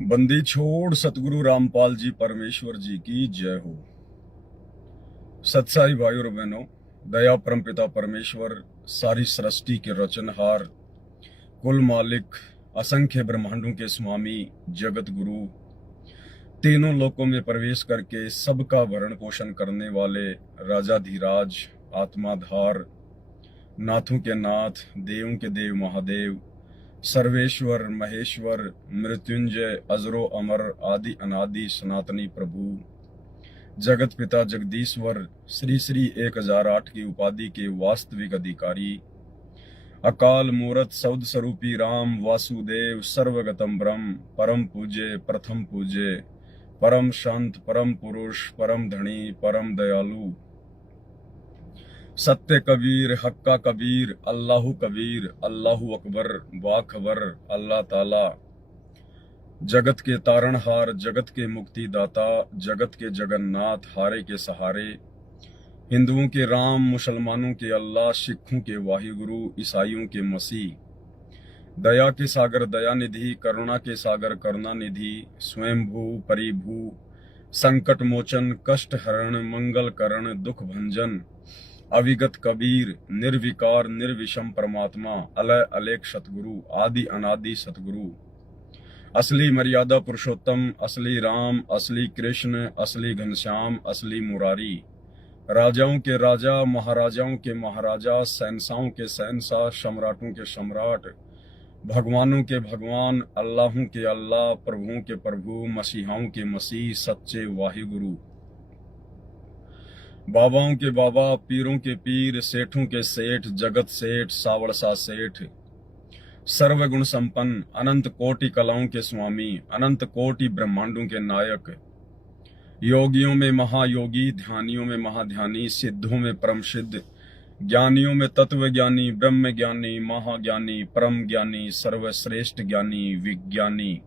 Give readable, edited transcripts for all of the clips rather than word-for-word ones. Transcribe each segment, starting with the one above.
बंदी छोड़ सतगुरु रामपाल जी परमेश्वर जी की जय हो। सत्साई भाई और बहनों, दया परमपिता परमेश्वर, सारी सृष्टि के रचनहार, कुल मालिक, असंख्य ब्रह्मांडों के स्वामी, जगत गुरु, तीनों लोकों में प्रवेश करके सबका भरण पोषण करने वाले राजाधिराज, आत्माधार, नाथों के नाथ, देवों के देव महादेव, सर्वेश्वर महेश्वर, मृत्युंजय, अजरो अमर, आदि अनादि सनातनी प्रभु, जगत पिता जगदीश्वर, श्री श्री 1008 की उपाधि के वास्तविक अधिकारी, अकाल मूरत सौद स्वरूपी राम वासुदेव, सर्वगतम ब्रह्म, परम पूज्य, प्रथम पूज्य, परम शांत, परम पुरुष, परम धनी, परम दयालु, सत्य कबीर, हक्का कबीर, अल्लाहु कबीर, अल्लाहु अकबर, बाखबर, अल्लाह ताला, जगत के तारणहार, जगत के मुक्तिदाता, जगत के जगन्नाथ, हारे के सहारे, हिंदुओं के राम, मुसलमानों के अल्लाह, सिखों के वाहिगुरु, ईसाइयों के मसीह, दया के सागर दयानिधि, करुणा के सागर करुणानिधि, स्वयंभू परिभू, संकट मोचन, कष्ट हरण, मंगल करण, दुख भंजन, अविगत कबीर, निर्विकार निर्विषम परमात्मा, अलय अलेख सतगुरु, आदि अनादि सतगुरु, असली मर्यादा पुरुषोत्तम, असली राम, असली कृष्ण, असली घनश्याम, असली मुरारी, राजाओं के राजा, महाराजाओं के महाराजा, शहंशाहों के शहंशाह, सम्राटों के सम्राट, भगवानों के भगवान, अल्लाहों के अल्लाह, प्रभुओं के प्रभु, मसीहाओं के मसीह, सच्चे वाहिगुरु, बाबाओं के बाबा, पीरों के पीर, सेठों के सेठ, जगत सेठ, सावड़सा सेठ, सर्वगुण संपन्न, अनंत कोटि कलाओं के स्वामी, अनंत कोटि ब्रह्मांडों के नायक, योगियों में महायोगी, ध्यानियों में महाध्यानी, सिद्धों में परम सिद्ध, ज्ञानियों में तत्व ज्ञानी, ब्रह्म ज्ञानी, महाज्ञानी, परम ज्ञानी, सर्वश्रेष्ठ ज्ञानी, विज्ञानी,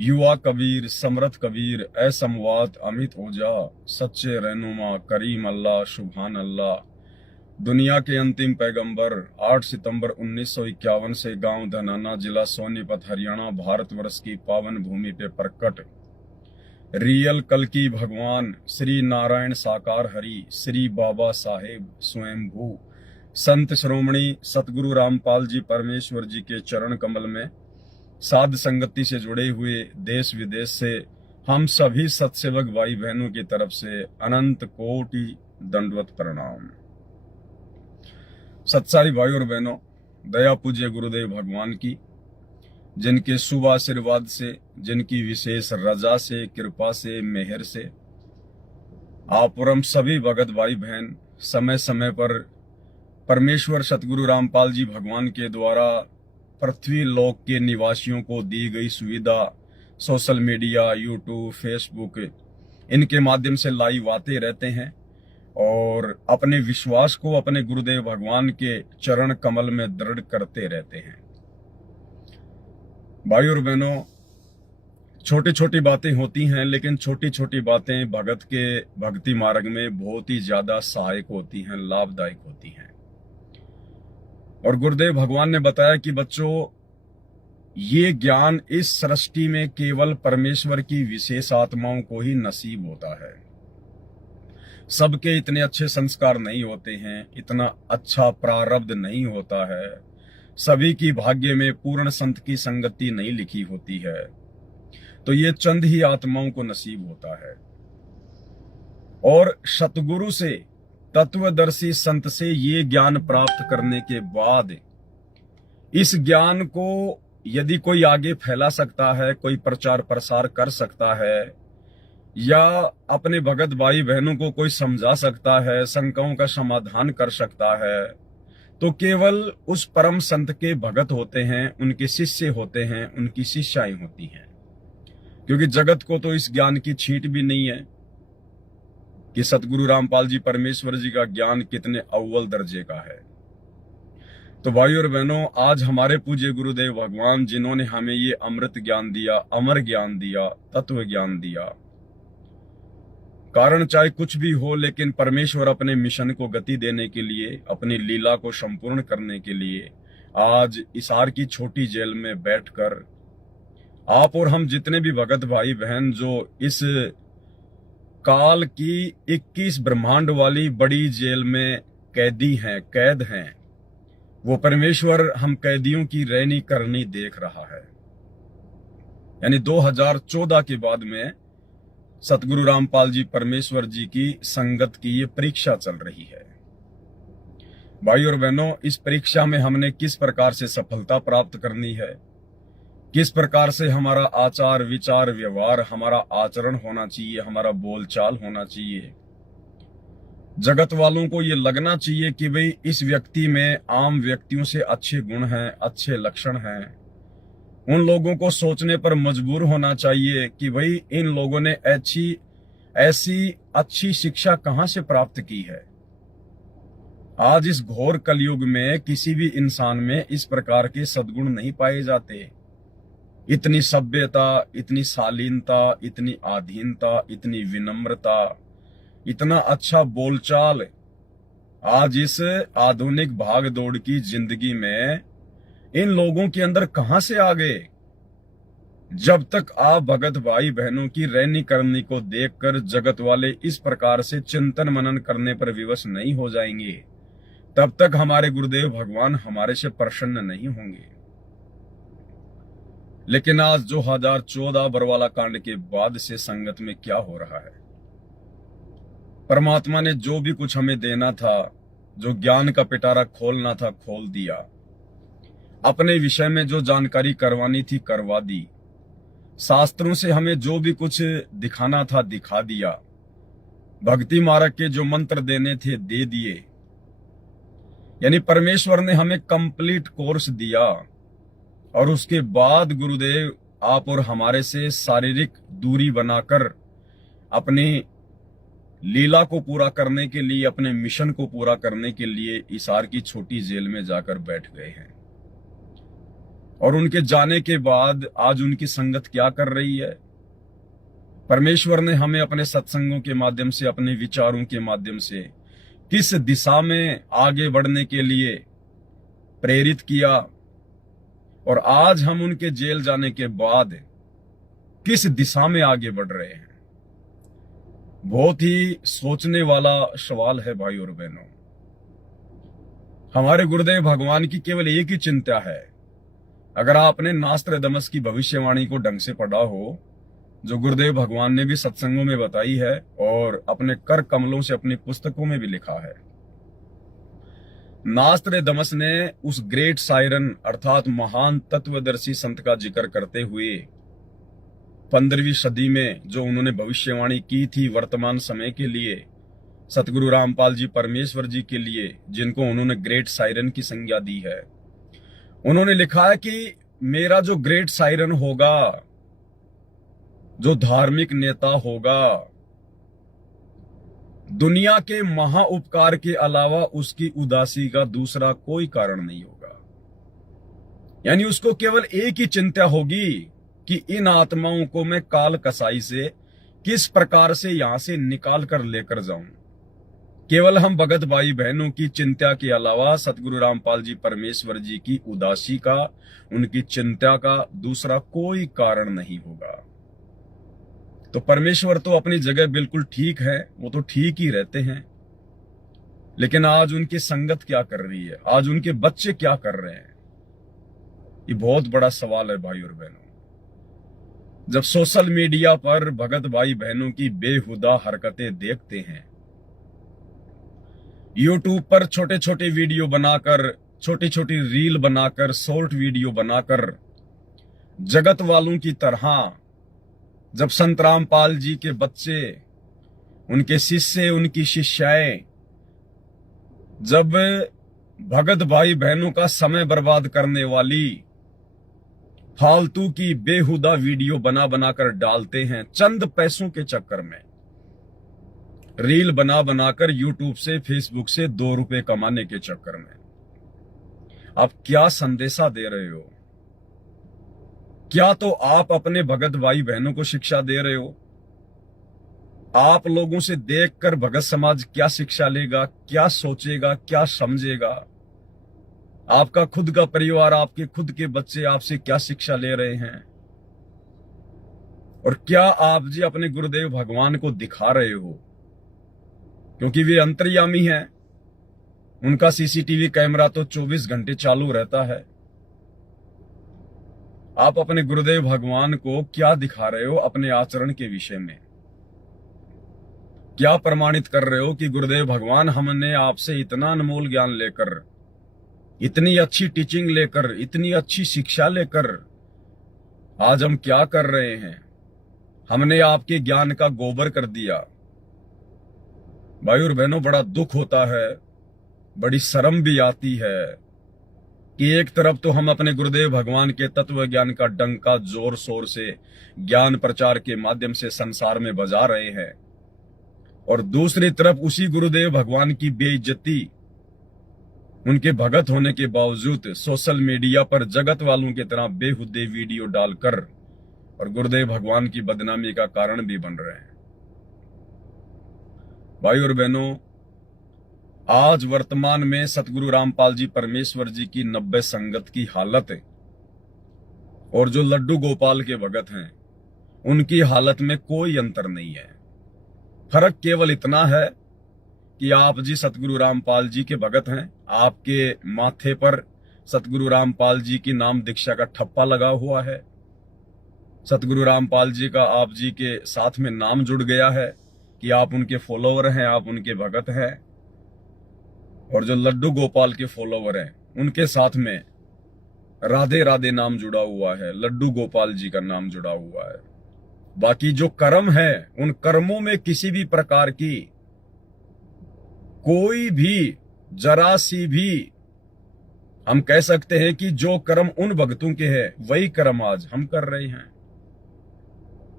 युवा कबीर, समर्थ कबीर, असमवात, अमित ओजा, सच्चे रहनुमा, करीम अल्लाह, सुभान अल्लाह, दुनिया के अंतिम पैगंबर, 8 सितंबर 1951 से गांव धनाना, जिला सोनीपत, हरियाणा, भारतवर्ष की पावन भूमि पे प्रकट रियल कल्कि भगवान श्री नारायण साकार हरि, श्री बाबा साहेब स्वयंभू, संत श्रोमणी सतगुरु रामपाल जी परमेश्वर जी के चरण कमल में साध संगति से जुड़े हुए देश विदेश से हम सभी सत्सेवक भाई बहनों की तरफ से अनंत कोटि दंडवत प्रणाम। सत्साई भाई और बहनों, दया पूज्य गुरुदेव भगवान की, जिनके शुभ आशीर्वाद से, जिनकी विशेष रजा से, कृपा से, मेहर से आप और हम सभी भगत भाई बहन समय समय पर परमेश्वर सतगुरु रामपाल जी भगवान के द्वारा पृथ्वी लोक के निवासियों को दी गई सुविधा, सोशल मीडिया, यूट्यूब, फेसबुक, इनके माध्यम से लाइव आते रहते हैं और अपने विश्वास को अपने गुरुदेव भगवान के चरण कमल में दृढ़ करते रहते हैं। भाई और बहनों, छोटी छोटी बातें होती हैं, लेकिन छोटी छोटी बातें भगत के भक्ति मार्ग में बहुत ही ज्यादा सहायक होती हैं, लाभदायक होती हैं। और गुरुदेव भगवान ने बताया कि बच्चों, ये ज्ञान इस सृष्टि में केवल परमेश्वर की विशेष आत्माओं को ही नसीब होता है। सबके इतने अच्छे संस्कार नहीं होते हैं, इतना अच्छा प्रारब्ध नहीं होता है, सभी की भाग्य में पूर्ण संत की संगति नहीं लिखी होती है, तो ये चंद ही आत्माओं को नसीब होता है। और सतगुरु से, तत्वदर्शी संत से ये ज्ञान प्राप्त करने के बाद इस ज्ञान को यदि कोई आगे फैला सकता है, कोई प्रचार प्रसार कर सकता है, या अपने भगत भाई बहनों को कोई समझा सकता है, शंकाओं का समाधान कर सकता है, तो केवल उस परम संत के भगत होते हैं, उनके शिष्य होते हैं, उनकी शिष्याएं होती हैं। क्योंकि जगत को तो इस ज्ञान की छींट भी नहीं है कि सतगुरु रामपाल जी परमेश्वर जी का ज्ञान कितने अव्वल दर्जे का है। तो भाई और बहनों, आज हमारे पूज्य गुरुदेव भगवान, जिन्होंने हमें ये अमृत ज्ञान दिया, अमर ज्ञान दिया, तत्व ज्ञान दिया, कारण चाहे कुछ भी हो, लेकिन परमेश्वर अपने मिशन को गति देने के लिए, अपनी लीला को संपूर्ण करने के लिए आज इसार की छोटी जेल में बैठकर आप और हम जितने भी भगत भाई बहन जो इस काल की 21 ब्रह्मांड वाली बड़ी जेल में कैद हैं, वो परमेश्वर हम कैदियों की रैनी करनी देख रहा है। यानी 2014 के बाद में सतगुरु रामपाल जी परमेश्वर जी की संगत की ये परीक्षा चल रही है। भाई और बहनों, इस परीक्षा में हमने किस प्रकार से सफलता प्राप्त करनी है, किस प्रकार से हमारा आचार विचार व्यवहार, हमारा आचरण होना चाहिए, हमारा बोलचाल होना चाहिए। जगत वालों को ये लगना चाहिए कि भाई इस व्यक्ति में आम व्यक्तियों से अच्छे गुण हैं, अच्छे लक्षण हैं। उन लोगों को सोचने पर मजबूर होना चाहिए कि भाई इन लोगों ने ऐसी अच्छी शिक्षा कहां से प्राप्त की है। आज इस घोर कलयुग में किसी भी इंसान में इस प्रकार के सद्गुण नहीं पाए जाते। इतनी सभ्यता, इतनी शालीनता, इतनी आधीनता, इतनी विनम्रता, इतना अच्छा बोलचाल आज इस आधुनिक भाग दौड़ की जिंदगी में इन लोगों के अंदर कहां से आ गए। जब तक आप भगत भाई बहनों की रैनी करनी को देखकर जगत वाले इस प्रकार से चिंतन मनन करने पर विवश नहीं हो जाएंगे, तब तक हमारे गुरुदेव भगवान हमारे से प्रसन्न नहीं होंगे। लेकिन आज 2014 बरवाला कांड के बाद से संगत में क्या हो रहा है। परमात्मा ने जो भी कुछ हमें देना था, जो ज्ञान का पिटारा खोलना था खोल दिया। अपने विषय में जो जानकारी करवानी थी करवा दी। शास्त्रों से हमें जो भी कुछ दिखाना था दिखा दिया। भक्ति मार्ग के जो मंत्र देने थे दे दिए। यानी परमेश्वर ने हमें कंप्लीट कोर्स दिया। और उसके बाद गुरुदेव आप और हमारे से शारीरिक दूरी बनाकर अपनी लीला को पूरा करने के लिए, अपने मिशन को पूरा करने के लिए हिसार की छोटी जेल में जाकर बैठ गए हैं। और उनके जाने के बाद आज उनकी संगत क्या कर रही है। परमेश्वर ने हमें अपने सत्संगों के माध्यम से, अपने विचारों के माध्यम से किस दिशा में आगे बढ़ने के लिए प्रेरित किया, और आज हम उनके जेल जाने के बाद किस दिशा में आगे बढ़ रहे हैं। बहुत ही सोचने वाला सवाल है भाई और बहनों। हमारे गुरुदेव भगवान की केवल एक ही चिंता है। अगर आपने नास्त्रदमस की भविष्यवाणी को ढंग से पढ़ा हो, जो गुरुदेव भगवान ने भी सत्संगों में बताई है और अपने कर कमलों से अपनी पुस्तकों में भी लिखा है, नास्त्रदमस ने उस ग्रेट सायरन अर्थात महान तत्वदर्शी संत का जिक्र करते हुए 15वीं सदी में जो उन्होंने भविष्यवाणी की थी वर्तमान समय के लिए, सतगुरु रामपाल जी परमेश्वर जी के लिए, जिनको उन्होंने ग्रेट सायरन की संज्ञा दी है, उन्होंने लिखा है कि मेरा जो ग्रेट सायरन होगा, जो धार्मिक नेता होगा, दुनिया के महा उपकार के अलावा उसकी उदासी का दूसरा कोई कारण नहीं होगा। यानी उसको केवल एक ही चिंता होगी कि इन आत्माओं को मैं काल कसाई से किस प्रकार से यहां से निकाल कर लेकर जाऊं। केवल हम भगत भाई बहनों की चिंता के अलावा सतगुरु रामपाल जी परमेश्वर जी की उदासी का, उनकी चिंता का दूसरा कोई कारण नहीं होगा। तो परमेश्वर तो अपनी जगह बिल्कुल ठीक है, वो तो ठीक ही रहते हैं। लेकिन आज उनकी संगत क्या कर रही है, आज उनके बच्चे क्या कर रहे हैं, ये बहुत बड़ा सवाल है भाई और बहनों। जब सोशल मीडिया पर भगत भाई बहनों की बेहुदा हरकतें देखते हैं, यूट्यूब पर छोटे छोटे वीडियो बनाकर, छोटी छोटी रील बनाकर, शॉर्ट वीडियो बनाकर, जगत वालों की तरह जब संत रामपाल जी के बच्चे, उनके शिष्य, उनकी शिष्याएं जब भगत भाई बहनों का समय बर्बाद करने वाली फालतू की बेहुदा वीडियो बना बनाकर डालते हैं, चंद पैसों के चक्कर में रील बना बनाकर यूट्यूब से, फेसबुक से 2 रुपए कमाने के चक्कर में, आप क्या संदेशा दे रहे हो? क्या तो आप अपने भगत भाई बहनों को शिक्षा दे रहे हो? आप लोगों से देखकर भगत समाज क्या शिक्षा लेगा, क्या सोचेगा, क्या समझेगा? आपका खुद का परिवार, आपके खुद के बच्चे आपसे क्या शिक्षा ले रहे हैं? और क्या आप जी अपने गुरुदेव भगवान को दिखा रहे हो? क्योंकि वे अंतर्यामी हैं, उनका सीसीटीवी कैमरा तो 24 घंटे चालू रहता है। आप अपने गुरुदेव भगवान को क्या दिखा रहे हो अपने आचरण के विषय में? क्या प्रमाणित कर रहे हो कि गुरुदेव भगवान, हमने आपसे इतना अनमोल ज्ञान लेकर, इतनी अच्छी टीचिंग लेकर, इतनी अच्छी शिक्षा लेकर आज हम क्या कर रहे हैं? हमने आपके ज्ञान का गोबर कर दिया। भाई और बहनों, बड़ा दुख होता है, बड़ी शर्म भी आती है कि एक तरफ तो हम अपने गुरुदेव भगवान के तत्व ज्ञान का डंका जोर शोर से ज्ञान प्रचार के माध्यम से संसार में बजा रहे हैं, और दूसरी तरफ उसी गुरुदेव भगवान की बेइज्जती उनके भगत होने के बावजूद सोशल मीडिया पर जगत वालों की तरह बेहुदे वीडियो डालकर और गुरुदेव भगवान की बदनामी का कारण भी बन रहे हैं। भाई और बहनों, आज वर्तमान में सतगुरु रामपाल जी परमेश्वर जी की 90 संगत की हालत है और जो लड्डू गोपाल के भगत हैं उनकी हालत में कोई अंतर नहीं है। फर्क केवल इतना है कि आप जी सतगुरु रामपाल जी के भगत हैं, आपके माथे पर सतगुरु रामपाल जी की नाम दीक्षा का ठप्पा लगा हुआ है, सतगुरु रामपाल जी का आप जी के साथ में नाम जुड़ गया है कि आप उनके फॉलोवर हैं, आप उनके भगत हैं। और जो लड्डू गोपाल के फॉलोवर हैं उनके साथ में राधे राधे नाम जुड़ा हुआ है, लड्डू गोपाल जी का नाम जुड़ा हुआ है। बाकी जो कर्म है, उन कर्मों में किसी भी प्रकार की कोई भी जरा सी भी हम कह सकते हैं कि जो कर्म उन भक्तों के हैं वही कर्म आज हम कर रहे हैं।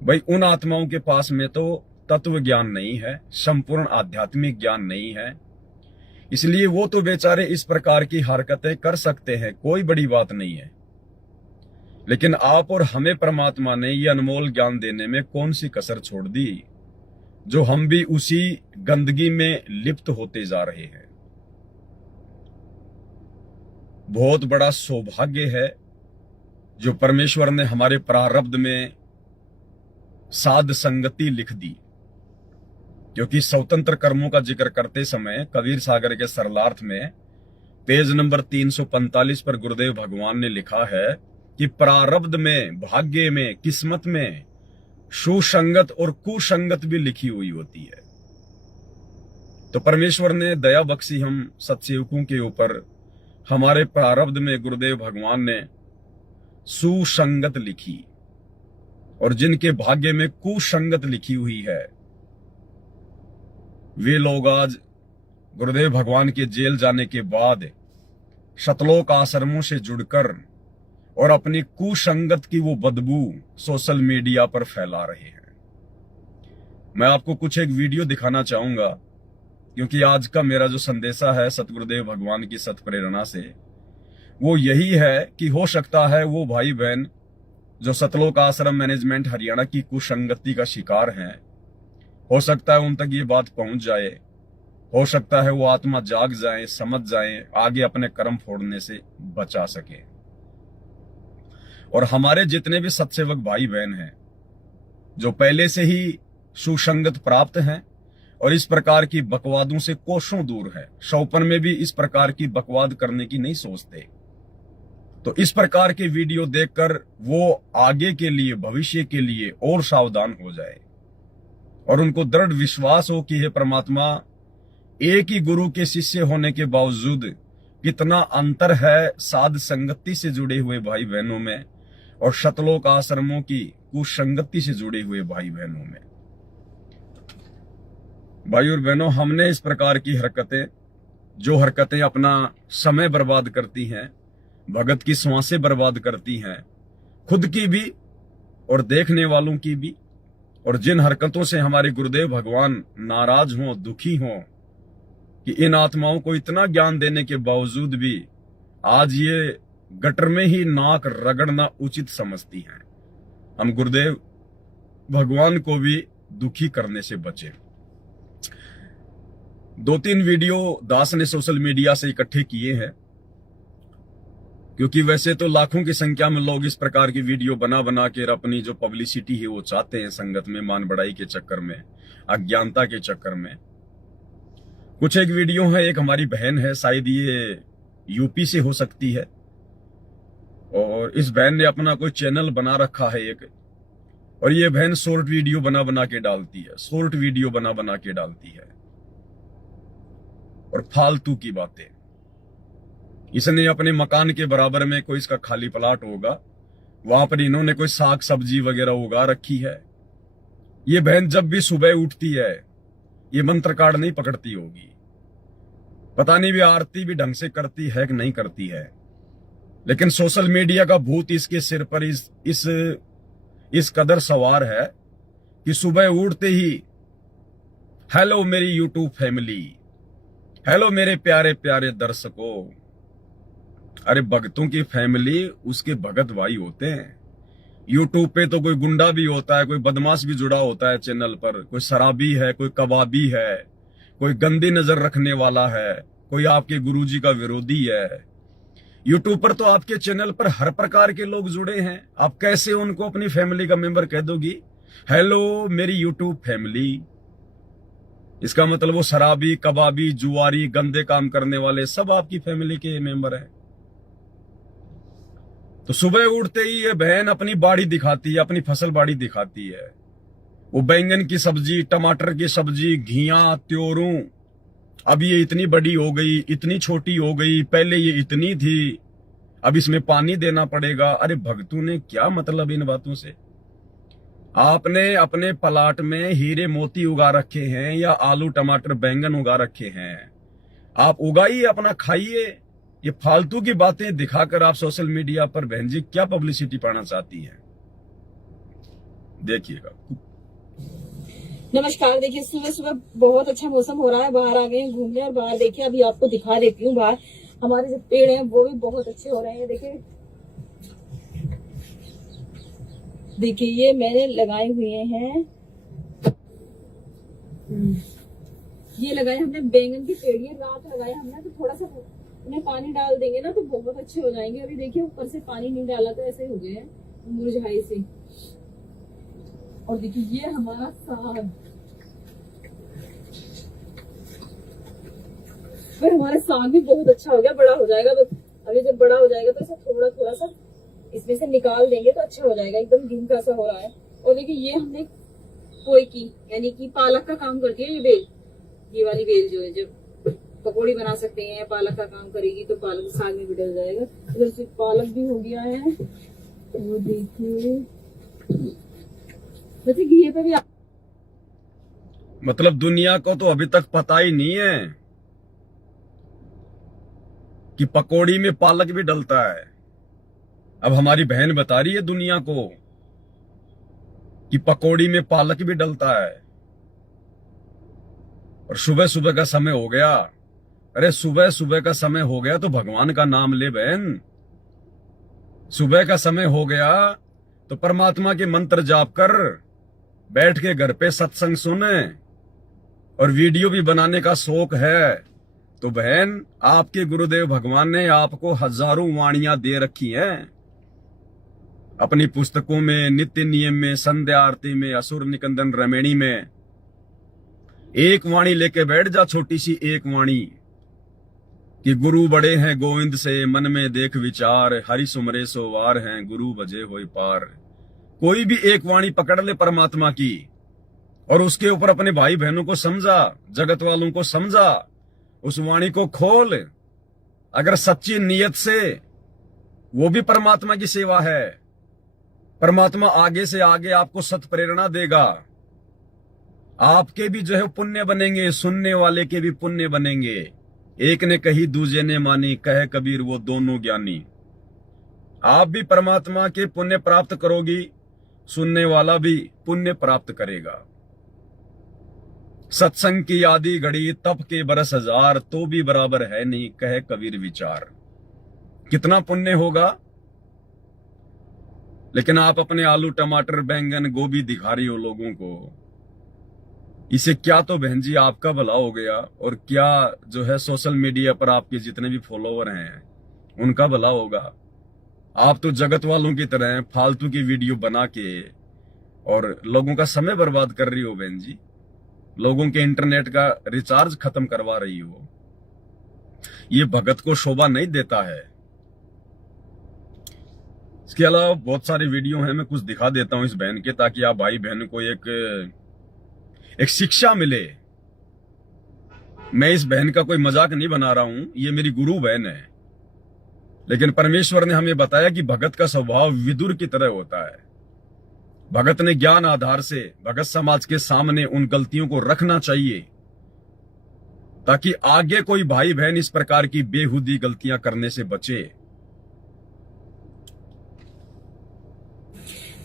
भाई, उन आत्माओं के पास में तो तत्व ज्ञान नहीं है, संपूर्ण आध्यात्मिक ज्ञान नहीं है, इसलिए वो तो बेचारे इस प्रकार की हरकतें कर सकते हैं, कोई बड़ी बात नहीं है। लेकिन आप और हमें परमात्मा ने ये अनमोल ज्ञान देने में कौन सी कसर छोड़ दी, जो हम भी उसी गंदगी में लिप्त होते जा रहे हैं। बहुत बड़ा सौभाग्य है जो परमेश्वर ने हमारे प्रारब्ध में साध संगति लिख दी, क्योंकि स्वतंत्र कर्मों का जिक्र करते समय कबीर सागर के सरलार्थ में पेज नंबर 345 पर गुरुदेव भगवान ने लिखा है कि प्रारब्ध में, भाग्य में, किस्मत में सुसंगत और कुसंगत भी लिखी हुई होती है। तो परमेश्वर ने दया बख्शी हम सत्सेवकों के ऊपर, हमारे प्रारब्ध में गुरुदेव भगवान ने सुसंगत लिखी, और जिनके भाग्य में कुसंगत लिखी हुई है वे लोग आज गुरुदेव भगवान के जेल जाने के बाद शतलोक आश्रमों से जुड़कर और अपनी कुसंगत की वो बदबू सोशल मीडिया पर फैला रहे हैं। मैं आपको कुछ एक वीडियो दिखाना चाहूंगा, क्योंकि आज का मेरा जो संदेशा है सतगुरुदेव भगवान की सत प्रेरणा से, वो यही है कि हो सकता है वो भाई बहन जो सतलोक आश्रम मैनेजमेंट हरियाणा की कुसंगति का शिकार हैं, हो सकता है उन तक ये बात पहुंच जाए, हो सकता है वो आत्मा जाग जाए, समझ जाए, आगे अपने कर्म फोड़ने से बचा सके। और हमारे जितने भी सत्सेवक भाई बहन हैं जो पहले से ही सुसंगत प्राप्त हैं और इस प्रकार की बकवादों से कोसों दूर है, शौपन में भी इस प्रकार की बकवाद करने की नहीं सोचते, तो इस प्रकार के वीडियो देखकर वो आगे के लिए, भविष्य के लिए और सावधान हो जाए और उनको दृढ़ विश्वास हो कि हे परमात्मा, एक ही गुरु के शिष्य होने के बावजूद कितना अंतर है साध संगति से जुड़े हुए भाई बहनों में और शतलोक आश्रमों की कुसंगति से जुड़े हुए भाई बहनों में। भाई और बहनों, हमने इस प्रकार की हरकतें, जो हरकतें अपना समय बर्बाद करती हैं, भगत की सांसें बर्बाद करती हैं, खुद की भी और देखने वालों की भी, और जिन हरकतों से हमारे गुरुदेव भगवान नाराज हों, दुखी हों कि इन आत्माओं को इतना ज्ञान देने के बावजूद भी आज ये गटर में ही नाक रगड़ना उचित समझती हैं, हम गुरुदेव भगवान को भी दुखी करने से बचे। 2-3 वीडियो दास ने सोशल मीडिया से इकट्ठे किए हैं। क्योंकि वैसे तो लाखों की संख्या में लोग इस प्रकार की वीडियो बना बना के अपनी जो पब्लिसिटी है वो चाहते हैं, संगत में मान बढ़ाई के चक्कर में, अज्ञानता के चक्कर में। कुछ एक वीडियो है, एक हमारी बहन है, शायद ये यूपी से हो सकती है, और इस बहन ने अपना कोई चैनल बना रखा है एक, और ये बहन शॉर्ट वीडियो बना बना के डालती है, शॉर्ट वीडियो बना बना के डालती है, और फालतू की बातें। इसने अपने मकान के बराबर में कोई इसका खाली प्लाट होगा, वहां पर इन्होंने कोई साग सब्जी वगैरह उगा रखी है। ये बहन जब भी सुबह उठती है ये मंत्र कार्ड नहीं पकड़ती होगी, पता नहीं भी आरती भी ढंग से करती है कि नहीं करती है, लेकिन सोशल मीडिया का भूत इसके सिर पर इस कदर सवार है कि सुबह उठते ही हेलो मेरी यूट्यूब फैमिली, हेलो मेरे प्यारे प्यारे दर्शकों। अरे भगतों की फैमिली उसके भगत भाई होते हैं। यूट्यूब पे तो कोई गुंडा भी होता है, कोई बदमाश भी जुड़ा होता है चैनल पर, कोई शराबी है, कोई कबाबी है, कोई गंदी नजर रखने वाला है, कोई आपके गुरुजी का विरोधी है। यूट्यूब पर तो आपके चैनल पर हर प्रकार के लोग जुड़े हैं, आप कैसे उनको अपनी फैमिली का मेंबर कह दोगी? हेलो मेरी यूट्यूब फैमिली, इसका मतलब वो शराबी, कबाबी, जुआरी, गंदे काम करने वाले सब आपकी फैमिली के मेंबर हैं। तो सुबह उठते ही ये बहन अपनी बाड़ी दिखाती है, अपनी फसल बाड़ी दिखाती है। वो बैंगन की सब्जी, टमाटर की सब्जी, घिया, त्योरू, अब ये इतनी बड़ी हो गई, इतनी छोटी हो गई, पहले ये इतनी थी, अब इसमें पानी देना पड़ेगा। अरे भगतू ने क्या मतलब इन बातों से? आपने अपने प्लाट में हीरे मोती उगा रखे हैं या आलू टमाटर बैंगन उगा रखे हैं, आप उगाइए, अपना खाइए। ये फालतू की बातें दिखाकर आप सोशल मीडिया पर बहन जी क्या पब्लिसिटी पाना चाहती हैं, देखिएगा। नमस्कार। देखिए सुबह सुबह बहुत अच्छा मौसम हो रहा है, बाहर आ गए हैं घूमने, और बाहर देखिए अभी आपको दिखा देती हूँ, बाहर हमारे जो पेड़ हैं वो भी बहुत अच्छे हो रहे हैं। देखिए ये मैंने लगाए हुए हैं, ये लगाए हमने बैंगन की पेड़, ये रात लगाए हमने, तो थोड़ा सा उन्हें पानी डाल देंगे ना तो बहुत अच्छे हो जाएंगे। अभी देखिए ऊपर से पानी नहीं डाला तो ऐसे हो गए हैं मुरझाए से। और देखिए ये हमारा साग, फिर हमारा साग भी बहुत अच्छा हो गया, बड़ा हो जाएगा। तो अभी जब बड़ा हो जाएगा तो इसे थोड़ा थोड़ा सा इसमें से निकाल देंगे तो अच्छा हो जाएगा, एकदम गिनका सा हो रहा है। और देखिए ये हमने पोई की यानी कि पालक का काम करती है ये बेल, ये वाली बेल जो है, जब पकौड़ी बना सकते हैं, पालक का काम करेगी तो पालक साग में भी डल जाएगा। इधर से पालक भी हो गया है, वो देखिए वैसे घी पे भी मतलब दुनिया को तो अभी तक पता ही नहीं है कि पकौड़ी में पालक भी डलता है। अब हमारी बहन बता रही है दुनिया को कि पकौड़ी में पालक भी डलता है। और सुबह सुबह का समय हो गया, अरे सुबह सुबह का समय हो गया तो भगवान का नाम ले बहन। सुबह का समय हो गया तो परमात्मा के मंत्र जाप कर, बैठ के घर पे सत्संग सुने, और वीडियो भी बनाने का शौक है तो बहन आपके गुरुदेव भगवान ने आपको हजारों वाणियां दे रखी हैं अपनी पुस्तकों में, नित्य नियम में, संध्या आरती में, असुर निकंदन रमेणी में। एक वाणी लेके बैठ जा, छोटी सी एक वाणी कि गुरु बड़े हैं गोविंद से, मन में देख विचार, हरि सुमरे सो वार हैं, गुरु बजे होई पार। कोई भी एक वाणी पकड़ ले परमात्मा की, और उसके ऊपर अपने भाई बहनों को समझा, जगत वालों को समझा, उस वाणी को खोल। अगर सच्ची नियत से, वो भी परमात्मा की सेवा है। परमात्मा आगे से आगे आपको सत प्रेरणा देगा, आपके भी जो है पुण्य बनेंगे, सुनने वाले के भी पुण्य बनेंगे। एक ने कही दूजे ने मानी, कहे कबीर वो दोनों ज्ञानी। आप भी परमात्मा के पुण्य प्राप्त करोगी, सुनने वाला भी पुण्य प्राप्त करेगा। सत्संग की आदि घड़ी, तप के बरस हजार, तो भी बराबर है नहीं, कहे कबीर विचार। कितना पुण्य होगा, लेकिन आप अपने आलू टमाटर बैंगन गोभी दिखा रही हो लोगों को। इसे क्या तो बहन जी आपका भला हो गया, और क्या जो है सोशल मीडिया पर आपके जितने भी फॉलोवर हैं उनका भला होगा। आप तो जगत वालों की तरह फालतू की वीडियो बना के और लोगों का समय बर्बाद कर रही हो बहन जी। लोगों के इंटरनेट का रिचार्ज खत्म करवा रही हो। ये भगत को शोभा नहीं देता है। इसके अलावा बहुत सारे वीडियो हैं, मैं कुछ दिखा देता हूं इस बहन के, ताकि आप भाई बहन को एक शिक्षा मिले। मैं इस बहन का कोई मजाक नहीं बना रहा हूं, ये मेरी गुरु बहन है। लेकिन परमेश्वर ने हमें बताया कि भगत का स्वभाव विदुर की तरह होता है। भगत ने ज्ञान आधार से भगत समाज के सामने उन गलतियों को रखना चाहिए, ताकि आगे कोई भाई बहन इस प्रकार की बेहुदी गलतियां करने से बचे।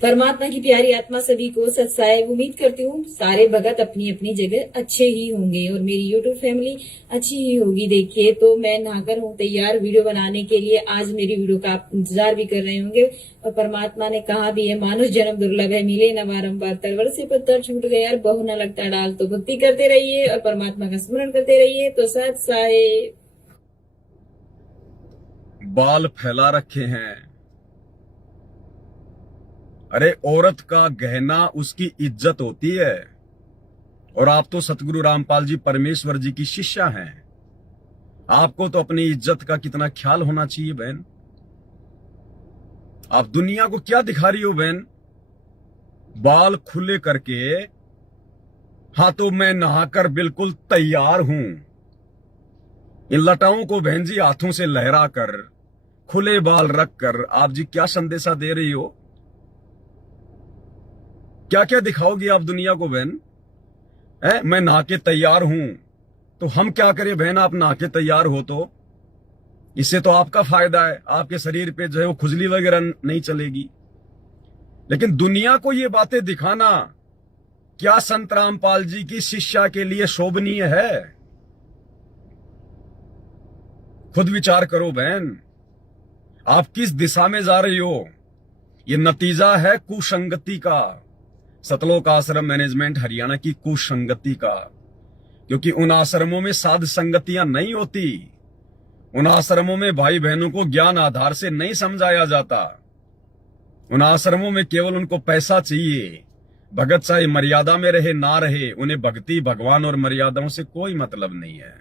परमात्मा की प्यारी आत्मा सभी को सत्साए। उम्मीद करती हूँ सारे भगत अपनी अपनी जगह अच्छे ही होंगे और मेरी यूट्यूब फैमिली अच्छी ही होगी। देखिए तो मैं नहाकर हूँ तैयार वीडियो बनाने के लिए। आज मेरी वीडियो का आप इंतजार भी कर रहे होंगे और परमात्मा ने कहा भी है, मानुष जन्म दुर्लभ है, मिले न बारंबार, तरवर से पत्थर छूट गए यार, बहु न लगता डाल। तो भक्ति करते रहिए और परमात्मा का स्मरण करते रहिए। तो सत्साए। बाल फैला रखे हैं। अरे औरत का गहना उसकी इज्जत होती है। और आप तो सतगुरु रामपाल जी परमेश्वर जी की शिष्या हैं। आपको तो अपनी इज्जत का कितना ख्याल होना चाहिए बहन। आप दुनिया को क्या दिखा रही हो बहन? बाल खुले करके, हाँ तो मैं नहाकर बिल्कुल तैयार हूं। इन लटाओं को बहन जी हाथों से लहरा कर, खुले बाल रखकर आप जी क्या संदेशा दे रही हो? क्या क्या दिखाओगी आप दुनिया को बहन? मैं नहा के तैयार हूं, तो हम क्या करें बहन? आप नहा के तैयार हो तो इससे तो आपका फायदा है, आपके शरीर पे जो है वो खुजली वगैरह नहीं चलेगी। लेकिन दुनिया को ये बातें दिखाना क्या संत रामपाल जी की शिष्या के लिए शोभनीय है? खुद विचार करो बहन, आप किस दिशा में जा रही हो? ये नतीजा है कुसंगति का, सतलोक आश्रम मैनेजमेंट हरियाणा की कुसंगति का। क्योंकि उन आश्रमों में साध संगतियां नहीं होती। उन आश्रमों में भाई बहनों को ज्ञान आधार से नहीं समझाया जाता। उन आश्रमों में केवल उनको पैसा चाहिए। भगत चाहे मर्यादा में रहे ना रहे, उन्हें भक्ति, भगवान और मर्यादाओं से कोई मतलब नहीं है।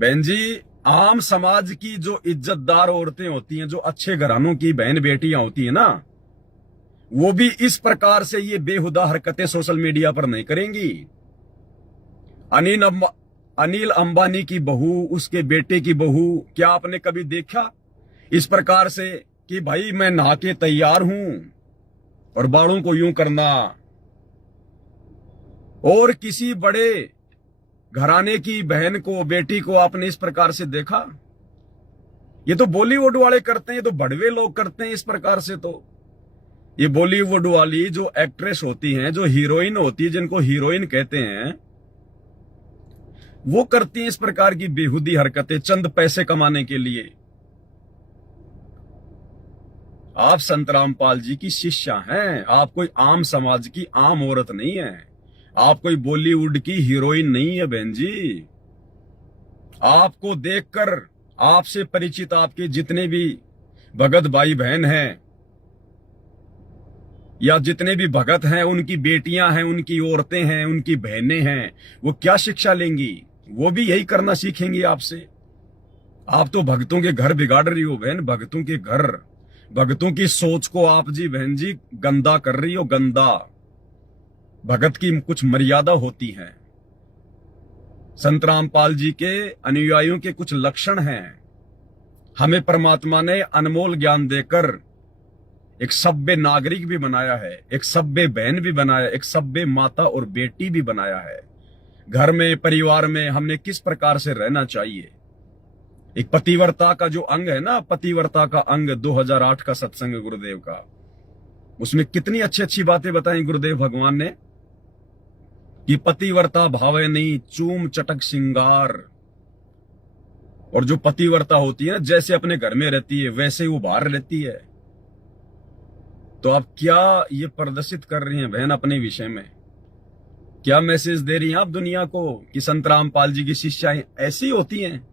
बहन जी, आम समाज की जो इज्जतदार औरतें होती हैं, जो अच्छे घरानों की बहन बेटियां होती हैं ना, वो भी इस प्रकार से ये बेहुदा हरकतें सोशल मीडिया पर नहीं करेंगी। अनिल अंबानी की बहू, उसके बेटे की बहू, क्या आपने कभी देखा इस प्रकार से कि भाई मैं नहा के तैयार हूं और बालों को यूं करना? और किसी बड़े घराने की बहन को, बेटी को आपने इस प्रकार से देखा? ये तो बॉलीवुड वाले करते हैं, ये तो बड़वे लोग करते हैं इस प्रकार से। तो ये बॉलीवुड वाली जो एक्ट्रेस होती हैं, जो हीरोइन होती है, जिनको हीरोइन कहते हैं, वो करती हैं इस प्रकार की बेहुदी हरकतें चंद पैसे कमाने के लिए। आप संत रामपाल जी की शिष्या हैं। आप कोई आम समाज की आम औरत नहीं है। आप कोई बॉलीवुड की हीरोइन नहीं है बहन जी। आपको देखकर, आपसे परिचित आपके जितने भी भगत भाई बहन हैं या जितने भी भगत हैं, उनकी बेटियां हैं, उनकी औरतें हैं, उनकी बहनें हैं, वो क्या शिक्षा लेंगी? वो भी यही करना सीखेंगी आपसे। आप तो भक्तों के घर बिगाड़ रही हो बहन। भक्तों के घर, भक्तों की सोच को आप जी बहन जी गंदा कर रही हो, गंदा। भगत की कुछ मर्यादा होती है। संत रामपाल जी के अनुयायियों के कुछ लक्षण हैं। हमें परमात्मा ने अनमोल ज्ञान देकर एक सभ्य नागरिक भी बनाया है, एक सभ्य बहन भी बनाया, एक सभ्य माता और बेटी भी बनाया है। घर में, परिवार में हमने किस प्रकार से रहना चाहिए। एक पतिव्रता का जो अंग है ना, पतिव्रता का अंग 2008 का सत्संग गुरुदेव का, उसमें कितनी अच्छी अच्छी बातें बताई गुरुदेव भगवान ने कि पतिव्रता भावे नहीं चूम चटक सिंगार। और जो पतिव्रता होती है ना, जैसे अपने घर में रहती है वैसे वो बाहर रहती है। तो आप क्या ये प्रदर्शित कर रही हैं बहन अपने विषय में? क्या मैसेज दे रही हैं आप दुनिया को कि संत रामपाल जी की शिष्याएं ऐसी होती हैं,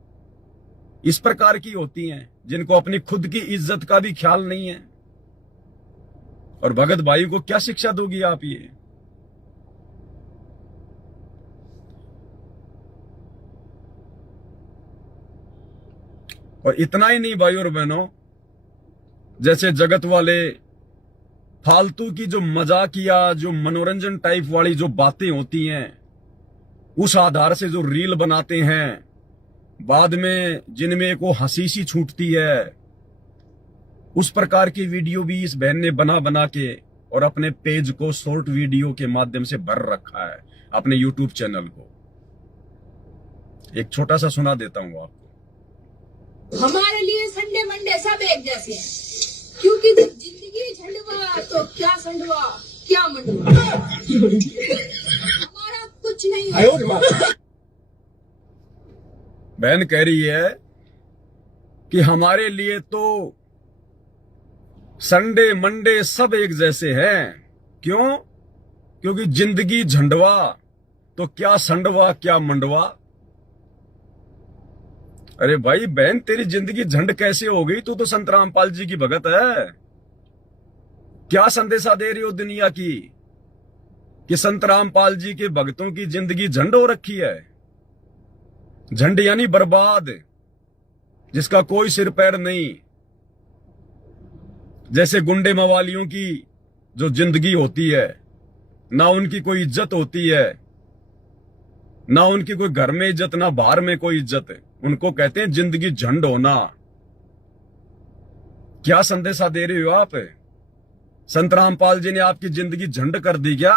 इस प्रकार की होती हैं? जिनको अपनी खुद की इज्जत का भी ख्याल नहीं है। और भगत भाई को क्या शिक्षा दोगी आप ये? और इतना ही नहीं भाई और बहनों, जैसे जगत वाले फालतू की जो मजाकिया, जो मनोरंजन टाइप वाली जो बातें होती हैं, उस आधार से जो रील बनाते हैं, बाद में जिनमें एक वो हंसी सी छूटती है, उस प्रकार की वीडियो भी इस बहन ने बना बना के और अपने पेज को शॉर्ट वीडियो के माध्यम से भर रखा है, अपने यूट्यूब चैनल को। एक छोटा सा सुना देता हूं आपको। हमारे लिए संडे मंडे सब एक जैसे हैं, क्योंकि जब जिंदगी झंडवा तो क्या संडवा क्या मंडवा, हमारा कुछ नहीं है। बहन कह रही है कि हमारे लिए तो संडे मंडे सब एक जैसे हैं। क्यों? क्योंकि जिंदगी झंडवा तो क्या संडवा क्या मंडवा। अरे भाई बहन, तेरी जिंदगी झंड कैसे हो गई? तू तो संत रामपाल जी की भगत है। क्या संदेशा दे रही हो दुनिया की कि संत रामपाल जी के भक्तों की जिंदगी झंड हो रखी है? झंड यानी बर्बाद, जिसका कोई सिर पैर नहीं। जैसे गुंडे मवालियों की जो जिंदगी होती है, ना उनकी कोई इज्जत होती है, ना उनकी कोई घर में इज्जत, ना बाहर में कोई इज्जत। उनको कहते हैं जिंदगी झंड होना। क्या संदेशा दे रहे हो आप? संत रामपाल जी ने आपकी जिंदगी झंड कर दी क्या?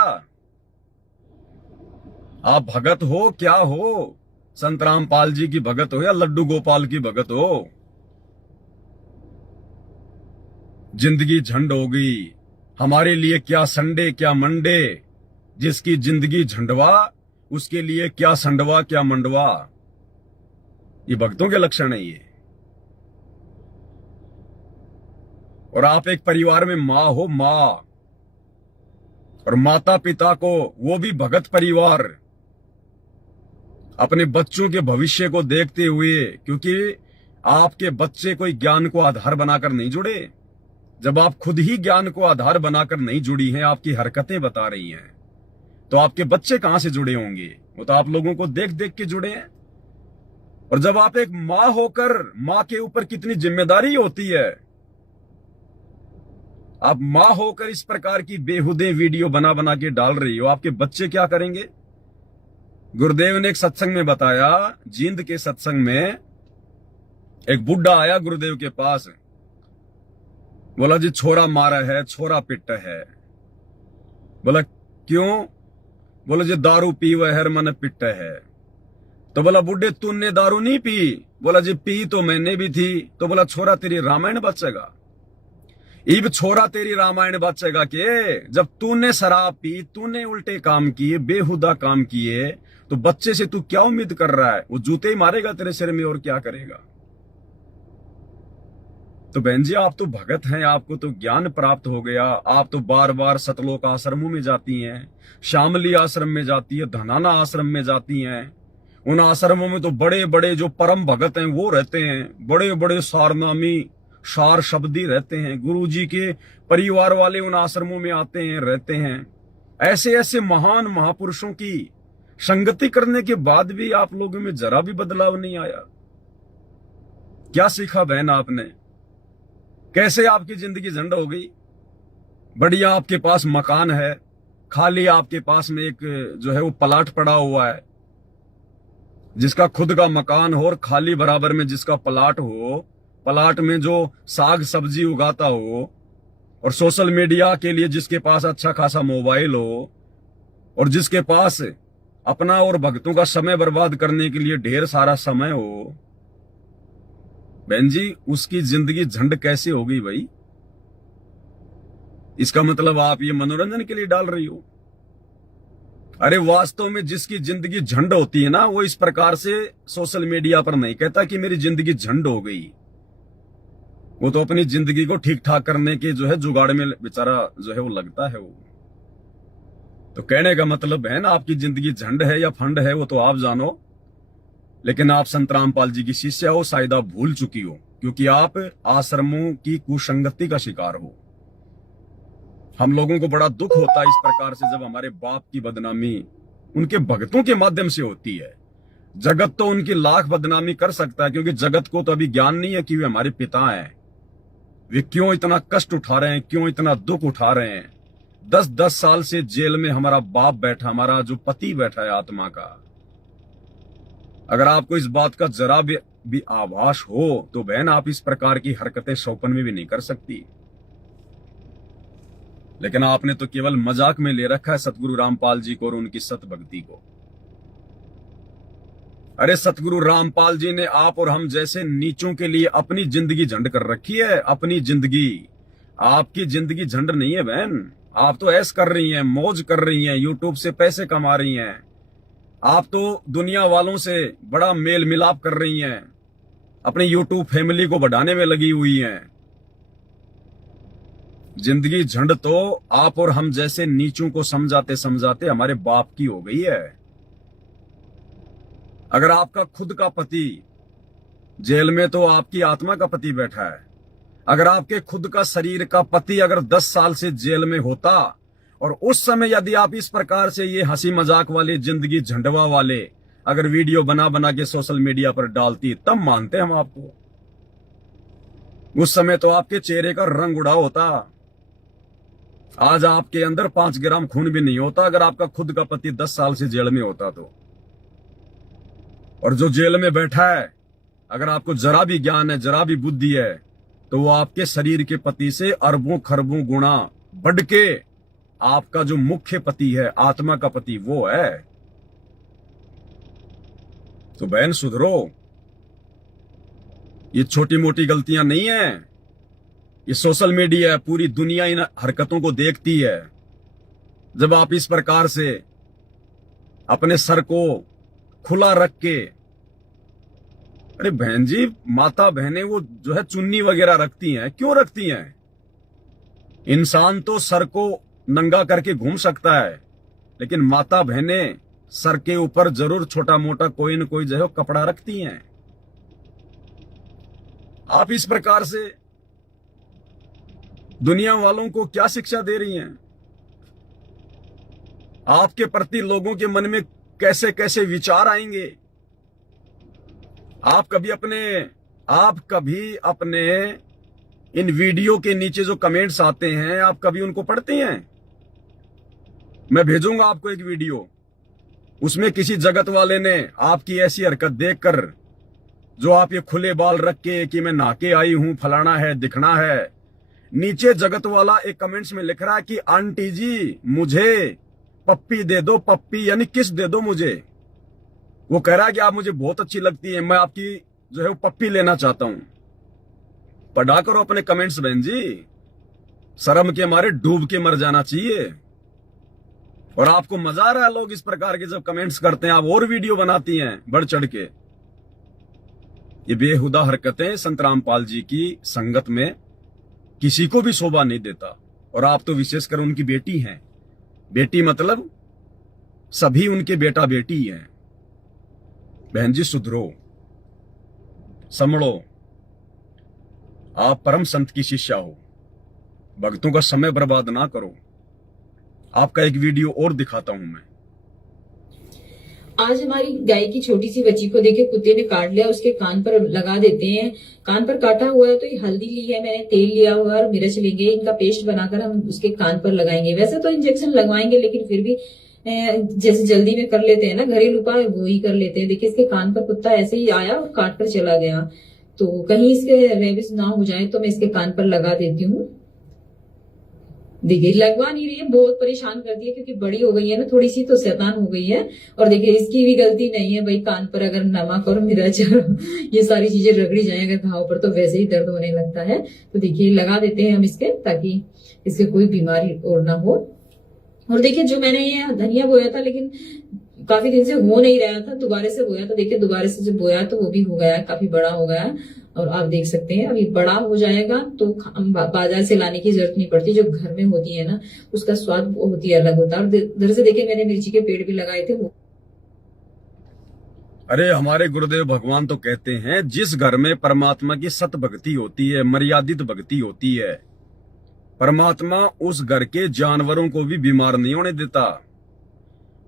आप भगत हो क्या हो? संत रामपाल जी की भगत हो या लड्डू गोपाल की भगत हो? जिंदगी झंड हो गई। हमारे लिए क्या संडे क्या मंडे, जिसकी जिंदगी झंडवा उसके लिए क्या संडवा क्या मंडवा। ये भक्तों के लक्षण है ये। और आप एक परिवार में मां हो, मां, और माता पिता को, वो भी भगत परिवार, अपने बच्चों के भविष्य को देखते हुए, क्योंकि आपके बच्चे कोई ज्ञान को आधार बनाकर नहीं जुड़े। जब आप खुद ही ज्ञान को आधार बनाकर नहीं जुड़ी हैं, आपकी हरकतें बता रही हैं, तो आपके बच्चे कहां से जुड़े होंगे? वो तो आप लोगों को देख देख के जुड़े हैं। और जब आप एक मां होकर, मां के ऊपर कितनी जिम्मेदारी होती है, आप मां होकर इस प्रकार की बेहुदे वीडियो बना बना के डाल रही हो, आपके बच्चे क्या करेंगे? गुरुदेव ने एक सत्संग में बताया, जींद के सत्संग में एक बुढ़ा आया गुरुदेव के पास, बोला जी छोरा मारा है, छोरा पिट है। बोला क्यों? बोला जी दारू पीवे हर मन पिट है। तो बोला बुढ़े तूने दारू नहीं पी? बोला जी पी तो मैंने भी थी। तो बोला छोरा तेरी रामायण बचेगा? इब छोरा तेरी रामायण बचेगा के? जब तूने शराब पी, तूने उल्टे काम किए, बेहुदा काम किए, तो बच्चे से तू क्या उम्मीद कर रहा है? वो जूते ही मारेगा तेरे सिर में और क्या करेगा? तो बहन जी, आप तो भगत हैं, आपको तो ज्ञान प्राप्त हो गया। आप तो बार बार सतलोक आश्रमों में जाती हैं, शामली आश्रम में जाती है, धनाना आश्रम में जाती हैं। उन आश्रमों में तो बड़े बड़े जो परम भगत हैं वो रहते हैं, बड़े बड़े सारनामी सार शब्दी रहते हैं। गुरु जी के परिवार वाले उन आश्रमों में आते हैं, रहते हैं। ऐसे ऐसे महान महापुरुषों की संगति करने के बाद भी आप लोगों में जरा भी बदलाव नहीं आया। क्या सीखा बहन आपने? कैसे आपकी जिंदगी झंड हो गई? बढ़िया आपके पास मकान है, खाली आपके पास में एक जो है वो प्लाट पड़ा हुआ है, जिसका खुद का मकान हो और खाली बराबर में जिसका प्लाट हो, प्लाट में जो साग सब्जी उगाता हो, और सोशल मीडिया के लिए जिसके पास अच्छा खासा मोबाइल हो, और जिसके पास अपना और भक्तों का समय बर्बाद करने के लिए ढेर सारा समय हो, बहन जी उसकी जिंदगी झंड कैसे होगी भाई? इसका मतलब आप ये मनोरंजन के लिए डाल रही हो। अरे वास्तव में जिसकी जिंदगी झंड होती है ना, वो इस प्रकार से सोशल मीडिया पर नहीं कहता कि मेरी जिंदगी झंड हो गई। वो तो अपनी जिंदगी को ठीक ठाक करने के जो है जुगाड़ में बेचारा जो है वो लगता है। वो तो कहने का मतलब है ना, आपकी जिंदगी झंड है या फंड है वो तो आप जानो, लेकिन आप संत रामपाल जी की शिष्या हो, शायद आप भूल चुकी हो। क्योंकि आप आश्रमों की कुसंगति का शिकार हो। हम लोगों को बड़ा दुख होता है इस प्रकार से जब हमारे बाप की बदनामी उनके भक्तों के माध्यम से होती है। जगत तो उनकी लाख बदनामी कर सकता है, क्योंकि जगत को तो अभी ज्ञान नहीं है कि वे हमारे पिता हैं। वे क्यों इतना कष्ट उठा रहे हैं, क्यों इतना दुख उठा रहे हैं। 10-10 साल से जेल में हमारा बाप बैठा, हमारा जो पति बैठा है आत्मा का। अगर आपको इस बात का जरा भी आभास हो तो बहन आप इस प्रकार की हरकतें सौपन में भी नहीं कर सकती। लेकिन आपने तो केवल मजाक में ले रखा है सतगुरु रामपाल जी को और उनकी सत भक्ति को। अरे सतगुरु रामपाल जी ने आप और हम जैसे नीचों के लिए अपनी जिंदगी झंड कर रखी है। अपनी जिंदगी, आपकी जिंदगी झंड नहीं है बहन। आप तो ऐश कर रही हैं, मौज कर रही हैं, यूट्यूब से पैसे कमा रही हैं। आप तो दुनिया वालों से बड़ा मेल मिलाप कर रही हैं, अपनी यूट्यूब फैमिली को बढ़ाने में लगी हुई हैं। जिंदगी झंड तो आप और हम जैसे नीचों को समझाते समझाते हमारे बाप की हो गई है। अगर आपका खुद का पति जेल में, तो आपकी आत्मा का पति बैठा है। अगर आपके खुद का शरीर का पति अगर 10 साल से जेल में होता और उस समय यदि आप इस प्रकार से ये हंसी मजाक वाले जिंदगी झंडवा वाले अगर वीडियो बना बना के सोशल मीडिया पर डालती, तब मानते हम आपको। उस समय तो आपके चेहरे का रंग उड़ा होता। आज आपके अंदर 5 ग्राम खून भी नहीं होता अगर आपका खुद का पति 10 साल से जेल में होता तो। और जो जेल में बैठा है, अगर आपको जरा भी ज्ञान है, जरा भी बुद्धि है, तो वो आपके शरीर के पति से अरबों खरबों गुना बढ़ के आपका जो मुख्य पति है, आत्मा का पति, वो है। तो बहन सुधरो। ये छोटी मोटी गलतियां नहीं है। ये सोशल मीडिया है, पूरी दुनिया इन हरकतों को देखती है। जब आप इस प्रकार से अपने सर को खुला रख के, अरे बहन जी, माता बहनें वो जो है चुन्नी वगैरह रखती हैं, क्यों रखती हैं? इंसान तो सर को नंगा करके घूम सकता है, लेकिन माता बहनें सर के ऊपर जरूर छोटा मोटा कोई न कोई जो है कपड़ा रखती हैं। आप इस प्रकार से दुनिया वालों को क्या शिक्षा दे रही हैं? आपके प्रति लोगों के मन में कैसे कैसे विचार आएंगे? आप कभी अपने इन वीडियो के नीचे जो कमेंट्स आते हैं, आप कभी उनको पढ़ते हैं? मैं भेजूंगा आपको एक वीडियो, उसमें किसी जगत वाले ने आपकी ऐसी हरकत देखकर, जो आप ये खुले बाल रख के कि मैं नहा के आई हूं, फलाना है, दिखना है, नीचे जगत वाला एक कमेंट्स में लिख रहा है कि आंटी जी मुझे पप्पी दे दो, पप्पी यानी किस दे दो मुझे। वो कह रहा है कि आप मुझे बहुत अच्छी लगती है, मैं आपकी जो है वो पप्पी लेना चाहता हूं। पढ़ा करो अपने कमेंट्स बहन जी, शर्म के मारे डूब के मर जाना चाहिए। और आपको मजा आ रहा है लोग इस प्रकार के जब कमेंट्स करते हैं, आप और वीडियो बनाती हैं बढ़ चढ़ के। ये बेहुदा हरकतें संत रामपाल जी की संगत में किसी को भी शोभा नहीं देता। और आप तो विशेषकर उनकी बेटी हैं। बेटी मतलब सभी उनके बेटा बेटी हैं। बहन जी सुधरो, संभलो। आप परम संत की शिष्या हो, भक्तों का समय बर्बाद ना करो। आपका एक वीडियो और दिखाता हूं मैं। आज हमारी गाय की छोटी सी बच्ची को देखे कुत्ते ने काट लिया, उसके कान पर लगा देते हैं। कान पर काटा हुआ है तो ये हल्दी ली है मैंने, तेल लिया हुआ है और मिर्च लेंगे, इनका पेस्ट बनाकर हम उसके कान पर लगाएंगे। वैसे तो इंजेक्शन लगवाएंगे, लेकिन फिर भी जैसे जल्दी में कर लेते हैं ना, घरेलू उपाय वो ही कर लेते हैं। देखिए इसके कान पर कुत्ता ऐसे ही आया और काट कर चला गया, तो कहीं इसके रेबिस ना हो जाए तो मैं इसके कान पर लगा देती हूँ। देखिए लगवा नहीं रही है, बहुत परेशान करती है क्योंकि बड़ी हो गई है ना थोड़ी सी, तो शैतान हो गई है। और देखिए इसकी भी गलती नहीं है भाई, कान पर अगर नमक और मिर्च ये सारी चीजें रगड़ी जाए अगर घाव पर तो वैसे ही दर्द होने लगता है। तो देखिए लगा देते हैं हम इसके, ताकि इसके कोई बीमारी और ना हो। और देखिए जो मैंने ये धनिया बोया था, लेकिन काफी दिन से हो नहीं रहा था, दोबारा से बोया, तो देखिए दोबारा से जब बोया तो वो भी हो गया, काफी बड़ा हो गया। और आप देख सकते हैं अभी बड़ा हो जाएगा तो बाजार से लाने की जरूरत नहीं पड़ती। जो घर में होती है ना उसका स्वाद बहुत ही अलग होता है। और इधर से देखिए मैंने मिर्ची के पेड़ भी लगाए थे। वो अरे हमारे गुरुदेव भगवान तो कहते हैं जिस घर में परमात्मा की सत भक्ति होती है, मर्यादित भक्ति होती है, परमात्मा उस घर के जानवरों को भी बीमार नहीं होने देता।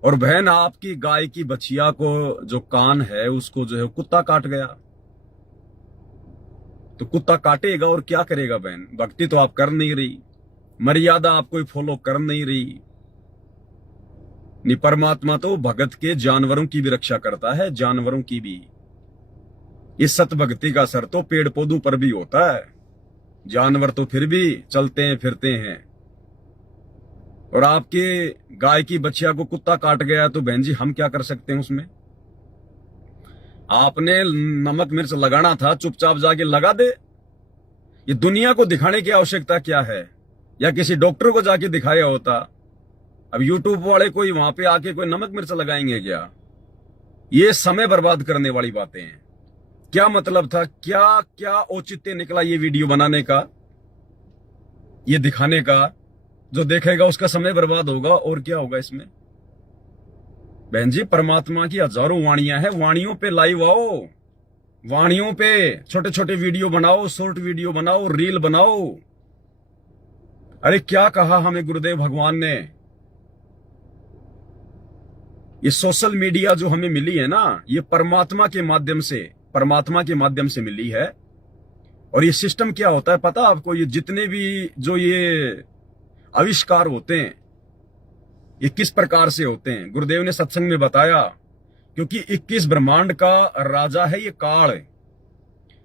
और बहन, आपकी गाय की बछिया को जो कान है उसको जो है कुत्ता काट गया, तो कुत्ता काटेगा और क्या करेगा बहन? भक्ति तो आप कर नहीं रही, मर्यादा आप कोई फॉलो कर नहीं रही। नहीं, परमात्मा तो भगत के जानवरों की भी रक्षा करता है, जानवरों की भी। इस सत भक्ति का असर तो पेड़ पौधों पर भी होता है, जानवर तो फिर भी चलते हैं फिरते हैं। और आपके गाय की बच्चिया को कुत्ता काट गया तो बहन जी हम क्या कर सकते हैं उसमें? आपने नमक मिर्च लगाना था, चुपचाप जाके लगा दे। ये दुनिया को दिखाने की आवश्यकता क्या है? या किसी डॉक्टर को जाके दिखाया होता। अब यूट्यूब वाले कोई वहां पे आके कोई नमक मिर्च लगाएंगे क्या? ये समय बर्बाद करने वाली बातें हैं। क्या मतलब था, क्या क्या औचित्य निकला ये वीडियो बनाने का, ये दिखाने का? जो देखेगा उसका समय बर्बाद होगा और क्या होगा इसमें? बहन जी, परमात्मा की हजारों वाणियां हैं, वाणियों पे लाइव आओ, वाणियों पे छोटे छोटे वीडियो बनाओ, शॉर्ट वीडियो बनाओ, रील बनाओ। अरे क्या कहा हमें गुरुदेव भगवान ने? ये सोशल मीडिया जो हमें मिली है ना, ये परमात्मा के माध्यम से मिली है। और ये सिस्टम क्या होता है पता आपको? ये जितने भी जो ये आविष्कार होते हैं ये किस प्रकार से होते हैं, गुरुदेव ने सत्संग में बताया। क्योंकि 21 ब्रह्मांड का राजा है ये काल,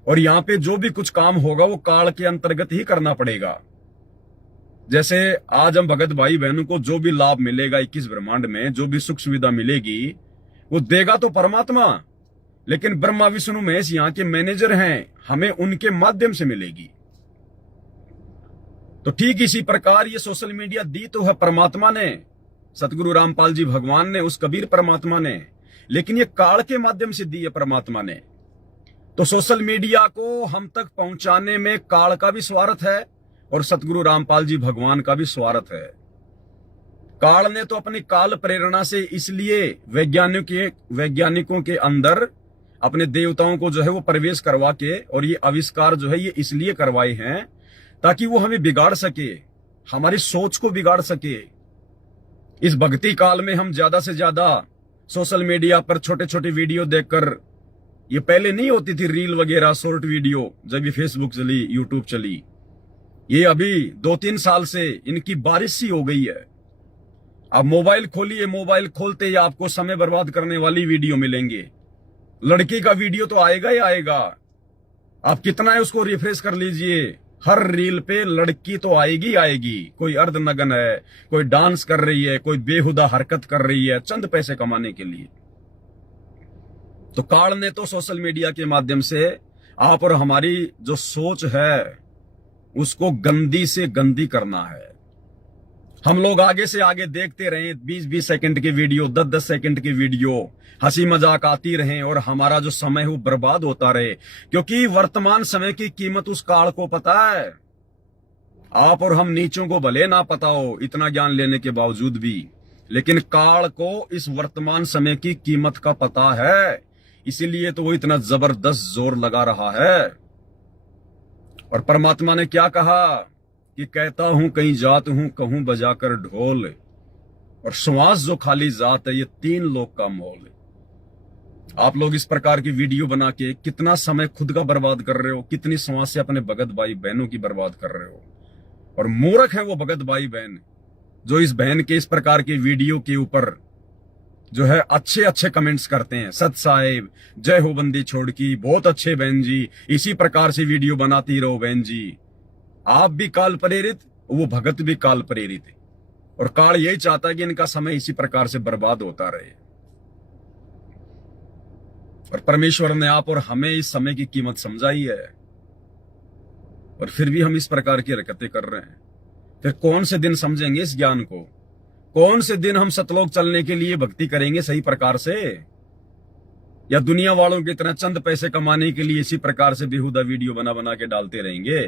और यहां पे जो भी कुछ काम होगा वो काल के अंतर्गत ही करना पड़ेगा। जैसे आज हम भगत भाई बहनों को जो भी लाभ मिलेगा 21 ब्रह्मांड में, जो भी सुख सुविधा मिलेगी, वो देगा तो परमात्मा, लेकिन ब्रह्मा विष्णु महेश यहाँ के मैनेजर हैं, हमें उनके माध्यम से मिलेगी। तो ठीक इसी प्रकार ये सोशल मीडिया दी तो है परमात्मा ने, सतगुरु रामपाल जी भगवान ने, उस कबीर परमात्मा ने, लेकिन ये काल के माध्यम से दी है परमात्मा ने। तो सोशल मीडिया को हम तक पहुंचाने में काल का भी स्वार्थ है और सतगुरु रामपाल जी भगवान का भी स्वार्थ है। काल ने तो अपनी काल प्रेरणा से इसलिए वैज्ञानिकों के अंदर अपने देवताओं को जो है वो प्रवेश करवा के, और ये आविष्कार जो है ये इसलिए करवाए हैं ताकि वो हमें बिगाड़ सके, हमारी सोच को बिगाड़ सके। इस भक्ति काल में हम ज्यादा से ज्यादा सोशल मीडिया पर छोटे छोटे वीडियो देखकर, ये पहले नहीं होती थी रील वगैरह शॉर्ट वीडियो, जब ये फेसबुक चली, यूट्यूब चली, ये अभी 2-3 साल से इनकी बारिश सी हो गई है। आप मोबाइल खोलिए, मोबाइल खोलते ही आपको समय बर्बाद करने वाली वीडियो मिलेंगे। लड़की का वीडियो तो आएगा ही आएगा, आप कितना है उसको रिफ्रेश कर लीजिए, हर रील पे लड़की तो आएगी ही आएगी। कोई अर्धनग्न है, कोई डांस कर रही है, कोई बेहुदा हरकत कर रही है चंद पैसे कमाने के लिए। तो काल ने तो सोशल मीडिया के माध्यम से आप और हमारी जो सोच है उसको गंदी से गंदी करना है। हम लोग आगे से आगे देखते रहें 20-20 सेकंड की वीडियो, 10-10 सेकंड की वीडियो, हंसी मजाक आती रहे और हमारा जो समय वो बर्बाद होता रहे। क्योंकि वर्तमान समय की कीमत उस काल को पता है। आप और हम नीचों को भले ना पता हो इतना ज्ञान लेने के बावजूद भी, लेकिन काल को इस वर्तमान समय की कीमत का पता है, इसीलिए तो वो इतना जबरदस्त जोर लगा रहा है। और परमात्मा ने क्या कहा कि कहता हूं कहीं जात हूं, कहूं बजाकर ढोल, और श्वास जो खाली जात है ये 3 लोक का मोल। आप लोग इस प्रकार की वीडियो बना के कितना समय खुद का बर्बाद कर रहे हो, कितनी श्वासें अपने भगत भाई बहनों की बर्बाद कर रहे हो। और मूर्ख है वो भगत भाई बहन जो इस बहन के इस प्रकार की वीडियो के ऊपर जो है अच्छे अच्छे कमेंट्स करते हैं। सत साहेब, जय हो बंदी छोड़ की, बहुत अच्छे बहन जी, इसी प्रकार से वीडियो बनाती रहो बहन जी। आप भी काल प्रेरित, वो भगत भी काल प्रेरित है, और काल यही चाहता है कि इनका समय इसी प्रकार से बर्बाद होता रहे। और परमेश्वर ने आप और हमें इस समय की कीमत समझाई है, और फिर भी हम इस प्रकार की हरकतें कर रहे हैं। फिर कौन से दिन समझेंगे इस ज्ञान को? कौन से दिन हम सतलोक चलने के लिए भक्ति करेंगे सही प्रकार से? या दुनिया वालों की तरह चंद पैसे कमाने के लिए इसी प्रकार से बेहुदा वीडियो बना बना के डालते रहेंगे?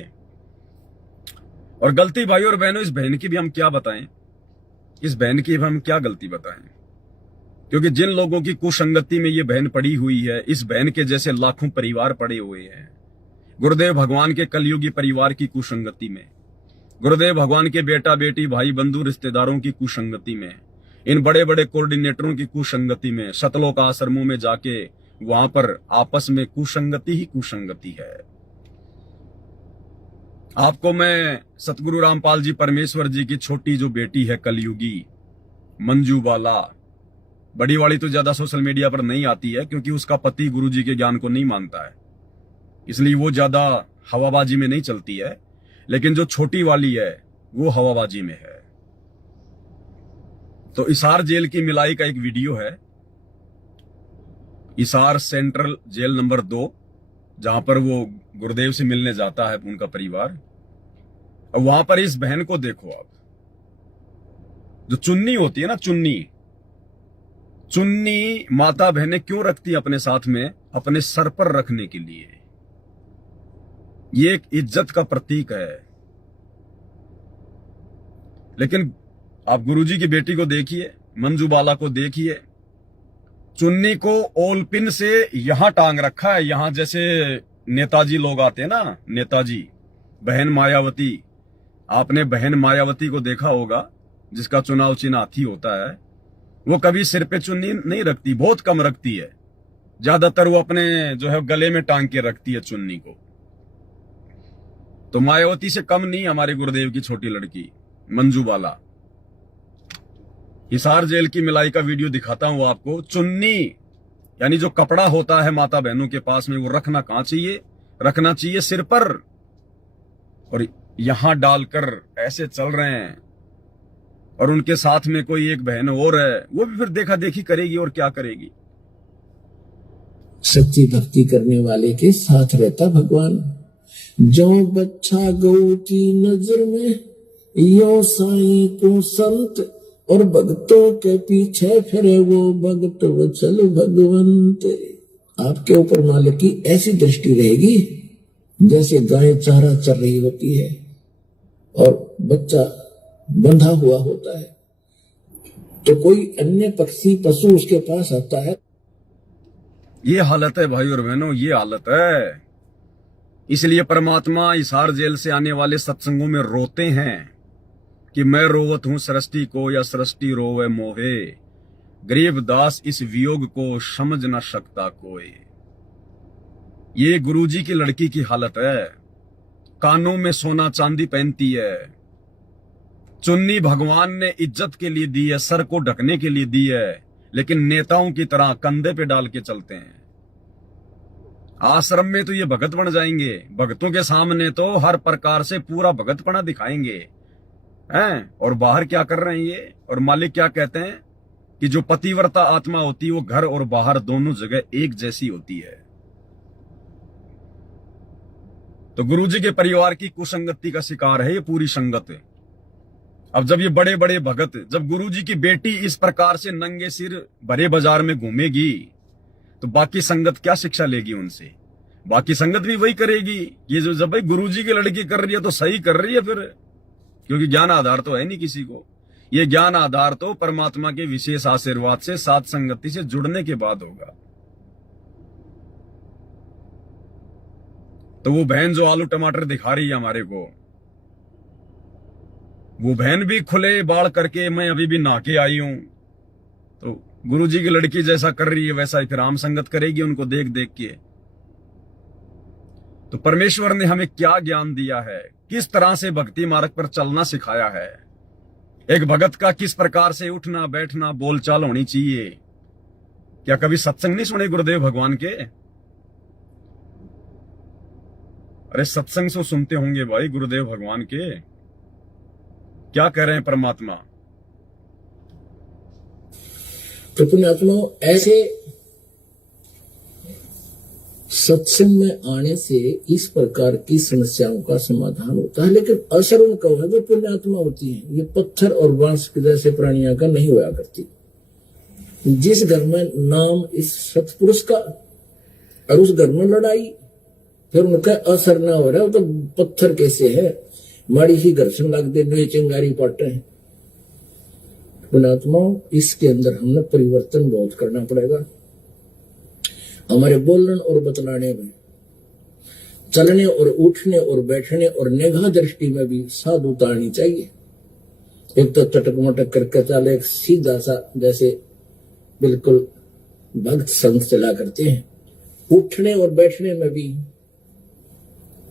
और गलती भाई और बहनों, इस बहन की भी हम क्या बताएं, इस बहन की भी हम क्या गलती बताएं? क्योंकि जिन लोगों की कुसंगति में ये बहन पड़ी हुई है, इस बहन के जैसे लाखों परिवार पड़े हुए हैं गुरुदेव भगवान के कलयुगी परिवार की कुसंगति में, गुरुदेव भगवान के बेटा बेटी भाई बंधु रिश्तेदारों की कुसंगति में, इन बड़े बड़े कोऑर्डिनेटरों की कुसंगति में, सतलोक आश्रमों में जाके वहां पर आपस में कुसंगति ही कुसंगति है। आपको मैं सतगुरु रामपाल जी परमेश्वर जी की छोटी जो बेटी है कलयुगी मंजू बाला, बड़ी वाली तो ज्यादा सोशल मीडिया पर नहीं आती है क्योंकि उसका पति गुरु जी के ज्ञान को नहीं मानता है, इसलिए वो ज्यादा हवाबाजी में नहीं चलती है, लेकिन जो छोटी वाली है वो हवाबाजी में है। तो इसार जेल की मिलाई का एक वीडियो है, इसार सेंट्रल जेल नंबर 2, जहां पर वो गुरुदेव से मिलने जाता है उनका परिवार। और वहां पर इस बहन को देखो आप, जो चुन्नी होती है ना, चुन्नी माता बहनें क्यों रखती है अपने साथ में? अपने सर पर रखने के लिए। ये एक इज्जत का प्रतीक है। लेकिन आप गुरुजी की बेटी को देखिए, मंजू बाला को देखिए, चुन्नी को ओलपिन से यहां टांग रखा है, यहां जैसे नेताजी लोग आते हैं ना, नेताजी। बहन मायावती, आपने बहन मायावती को देखा होगा, जिसका चुनाव चिन्ह हाथी होता है। वो कभी सिर पे चुन्नी नहीं रखती, बहुत कम रखती है, ज्यादातर वो अपने जो है गले में टांग के रखती है चुन्नी को। तो मायावती से कम नहीं हमारे गुरुदेव की छोटी लड़की मंजू बाला। हिसार जेल की मिलाई का वीडियो दिखाता हूं आपको। चुन्नी यानी जो कपड़ा होता है माता बहनों के पास में, वो रखना कहां चाहिए? रखना चाहिए सिर पर, और यहां डालकर ऐसे चल रहे हैं। और उनके साथ में कोई एक बहन और है, वो भी फिर देखा देखी करेगी और क्या करेगी। सच्ची भक्ति करने वाले के साथ रहता भगवान। जो बच्चा गौ की नजर में, यो साईं को संत, और भक्तों के पीछे फिरे वो भगत वत्सल भगवंत। आपके ऊपर मालिक की ऐसी दृष्टि रहेगी जैसे गाय चारा चर रही होती है और बच्चा बंधा हुआ होता है, तो कोई अन्य पक्षी पशु उसके पास आता है। ये हालत है भाई और बहनों, ये हालत है। इसलिए परमात्मा हिसार जेल से आने वाले सत्संगों में रोते हैं कि मैं रोवत हूं सृष्टि को, या सृष्टि रोवे मोहे। गरीब दास इस वियोग को समझ न सकता कोई। ये गुरुजी की लड़की की हालत है। कानों में सोना चांदी पहनती है, चुन्नी भगवान ने इज्जत के लिए दी है, सर को ढकने के लिए दी है, लेकिन नेताओं की तरह कंधे पे डाल के चलते हैं। आश्रम में तो ये भगत बन जाएंगे, भगतों के सामने तो हर प्रकार से पूरा भगतपना दिखाएंगे हैं। और बाहर क्या कर रहे हैं ये? और मालिक क्या कहते हैं कि जो पतिव्रता आत्मा होती है वो घर और बाहर दोनों जगह एक जैसी होती है। तो गुरुजी के परिवार की कुसंगति का शिकार है ये पूरी संगत। अब जब ये बड़े बड़े भगत, जब गुरुजी की बेटी इस प्रकार से नंगे सिर भरे बाजार में घूमेगी, तो बाकी संगत क्या शिक्षा लेगी उनसे? बाकी संगत भी वही करेगी। ये जो जब भाई गुरुजी की लड़की कर रही है तो सही कर रही है फिर, क्योंकि ज्ञान आधार तो है नहीं किसी को। ये ज्ञान आधार तो परमात्मा के विशेष आशीर्वाद से, साथ संगति से जुड़ने के बाद होगा। तो वो बहन जो आलू टमाटर दिखा रही है हमारे को, वो बहन भी खुले बाल करके मैं अभी भी नहा के आई हूं। तो गुरुजी की लड़की जैसा कर रही है वैसा ही फिर आम संगत करेगी उनको देख देख के। तो परमेश्वर ने हमें क्या ज्ञान दिया है, किस तरह से भक्ति मार्ग पर चलना सिखाया है, एक भगत का किस प्रकार से उठना बैठना बोलचाल होनी चाहिए। क्या कभी सत्संग नहीं सुने गुरुदेव भगवान के? अरे सत्संग से सुनते होंगे भाई गुरुदेव भगवान के। क्या कह रहे हैं परमात्मा? तो पुण्यात्मा ऐसे सत्संग में आने से इस प्रकार की समस्याओं का समाधान होता है, लेकिन असर उनका है जो पुण्यात्मा होती है। ये पत्थर और बांस के जैसे प्राणियों का नहीं हुआ करती। जिस घर में नाम इस सतपुरुष का और उस घर में लड़ाई, फिर उनका असर ना हो रहा है, तो पत्थर कैसे है, माड़ी सी घर्षण लग दे, नो चिंगारी पट है। पुण्यात्माओं, इसके अंदर हमने परिवर्तन बहुत करना पड़ेगा। हमारे बोलने और बतलाने में, चलने और उठने और बैठने और निगाह दृष्टि में भी साधुता आनी चाहिए। एक तो चटक मटक करके चले, एक सीधा सा जैसे बिल्कुल भक्त संत चला करते हैं। उठने और बैठने में भी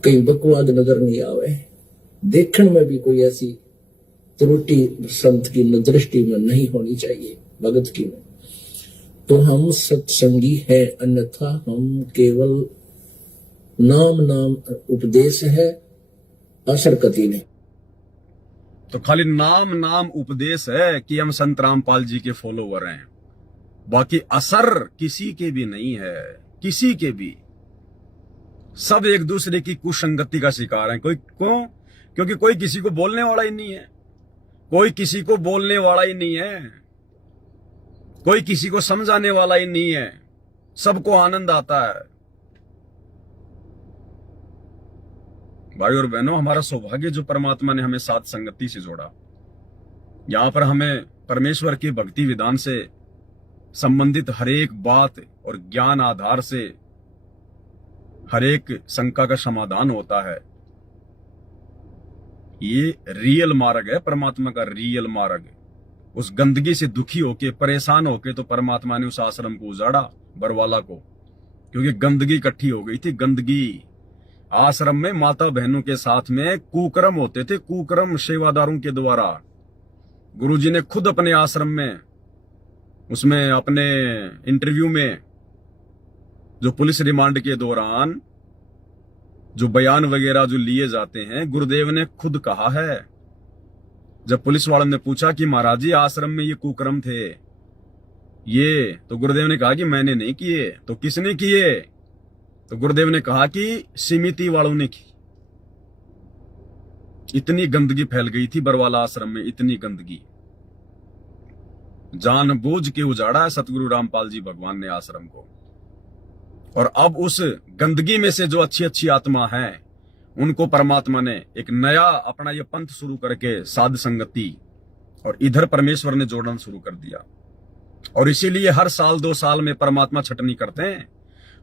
कहीं बकवाद नजर नहीं आवे, देखने में भी कोई ऐसी त्रुटि संत की दृष्टि में नहीं होनी चाहिए, भगत की में। तो हम सत्संगी है, अन्यथा हम केवल नाम उपदेश है, असर कति नहीं। तो खाली नाम उपदेश है कि हम संत रामपाल जी के फॉलोवर हैं, बाकी असर किसी के भी नहीं है, किसी के भी। सब एक दूसरे की कुसंगति का शिकार है। क्योंकि कोई किसी को बोलने वाला ही नहीं है, कोई किसी को बोलने वाला ही नहीं है, कोई किसी को समझाने वाला ही नहीं है। सबको आनंद आता है। भाई और बहनों, हमारा सौभाग्य जो परमात्मा ने हमें साथ संगति से जोड़ा। यहां पर हमें परमेश्वर की भक्ति विधान से संबंधित हर एक बात और ज्ञान आधार से हर एक शंका का समाधान होता है। ये रियल मार्ग है, परमात्मा का रियल मार्ग। उस गंदगी से दुखी होके, परेशान होके तो परमात्मा ने उस आश्रम को उजाड़ा, बरवाला को, क्योंकि गंदगी इकट्ठी हो गई थी। गंदगी आश्रम में माता बहनों के साथ में कुकर्म होते थे, कुकर्म सेवादारों के द्वारा। गुरुजी ने खुद अपने आश्रम में, उसमें अपने इंटरव्यू में, जो पुलिस रिमांड के दौरान जो बयान वगैरह जो लिए जाते हैं, गुरुदेव ने खुद कहा है। जब पुलिस वालों ने पूछा कि महाराज जी आश्रम में ये कुकर्म थे, ये, तो गुरुदेव ने कहा कि मैंने नहीं किए। तो किसने किए? तो गुरुदेव ने कहा कि समिति वालों ने की। इतनी गंदगी फैल गई थी बरवाला आश्रम में, इतनी गंदगी। जानबूझ के उजाड़ा है सतगुरु रामपाल जी भगवान ने आश्रम को। और अब उस गंदगी में से जो अच्छी अच्छी आत्मा है, उनको परमात्मा ने एक नया अपना ये पंथ शुरू करके साध संगति, और इधर परमेश्वर ने जोड़ना शुरू कर दिया। और इसीलिए हर साल 2 साल में परमात्मा छटनी करते हैं।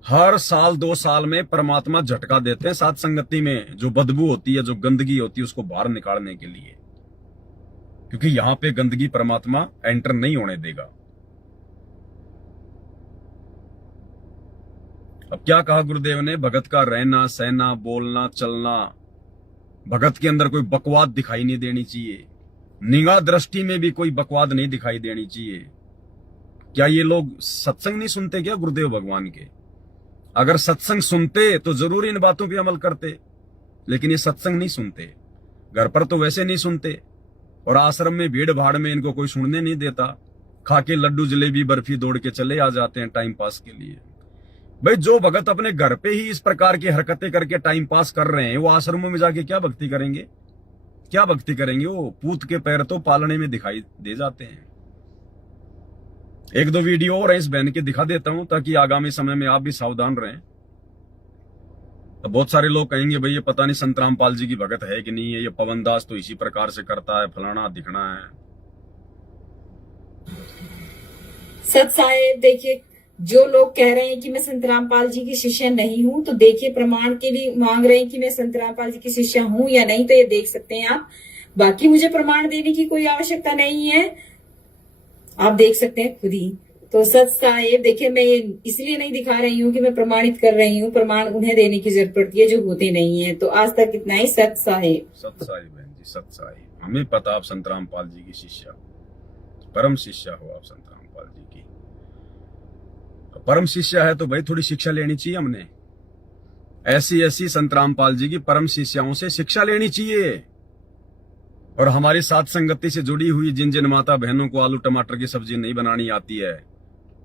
हर साल 2 साल में परमात्मा झटका देते हैं साध संगति में। जो बदबू होती है, जो गंदगी होती है, उसको बाहर निकालने के लिए, क्योंकि यहां पे गंदगी परमात्मा एंटर नहीं होने देगा। अब क्या कहा गुरुदेव ने? भगत का रहना सहना, बोलना चलना, भगत के अंदर कोई बकवाद दिखाई नहीं देनी चाहिए। निगाह दृष्टि में भी कोई बकवाद नहीं दिखाई देनी चाहिए। क्या ये लोग सत्संग नहीं सुनते क्या गुरुदेव भगवान के? अगर सत्संग सुनते तो जरूर इन बातों पे अमल करते, लेकिन ये सत्संग नहीं सुनते। घर पर तो वैसे नहीं सुनते, और आश्रम में भीड़ भाड़ में इनको कोई सुनने नहीं देता। खा के लड्डू जलेबी बर्फी दौड़ के चले आ जाते हैं टाइम पास के लिए। भाई जो भगत अपने घर पे ही इस प्रकार की हरकतें करके टाइम पास कर रहे हैं, वो आश्रमों में जाके क्या भक्ति करेंगे? क्या भक्ति करेंगे? वो पूत के पैर तो पालने में दिखाई दे जाते हैं। 1-2 वीडियो और इस बहन के दिखा देता हूं, ताकि आगामी समय में आप भी सावधान रहें। तो बहुत सारे लोग कहेंगे भाई ये पता नहीं संत रामपाल जी की भगत है कि नहीं है, ये पवन दास तो इसी प्रकार से करता है, फलाना दिखना है। सत साहेब, देखिए, जो लोग कह रहे हैं कि मैं संत रामपाल जी की शिष्य नहीं हूं, तो देखिए प्रमाण के लिए मांग रहे हैं कि मैं संत रामपाल जी की शिष्य हूं या नहीं, तो ये देख सकते हैं आप। बाकी मुझे प्रमाण देने की कोई आवश्यकता नहीं है, आप देख सकते हैं खुद ही। तो सत साहेब, देखिए, मैं ये इसलिए नहीं दिखा रही हूँ कि मैं प्रमाणित कर रही हूँ, प्रमाण उन्हें देने की जरूरत पड़ती है जो होते नहीं है। तो आज तक इतना ही। सत साहेब। सत साहिब बहन जी, सत साहिब। हमें पता आप संत रामपाल जी की शिष्या, परम शिष्या हो आप संत रामपाल जी की। परम शिष्या है तो भाई थोड़ी शिक्षा लेनी चाहिए हमने। ऐसी संत रामपाल जी की परम शिष्याओं से शिक्षा लेनी चाहिए। और हमारी साथ संगति से जुड़ी हुई जिन जिन माता बहनों को आलू टमाटर की सब्जी नहीं बनानी आती है,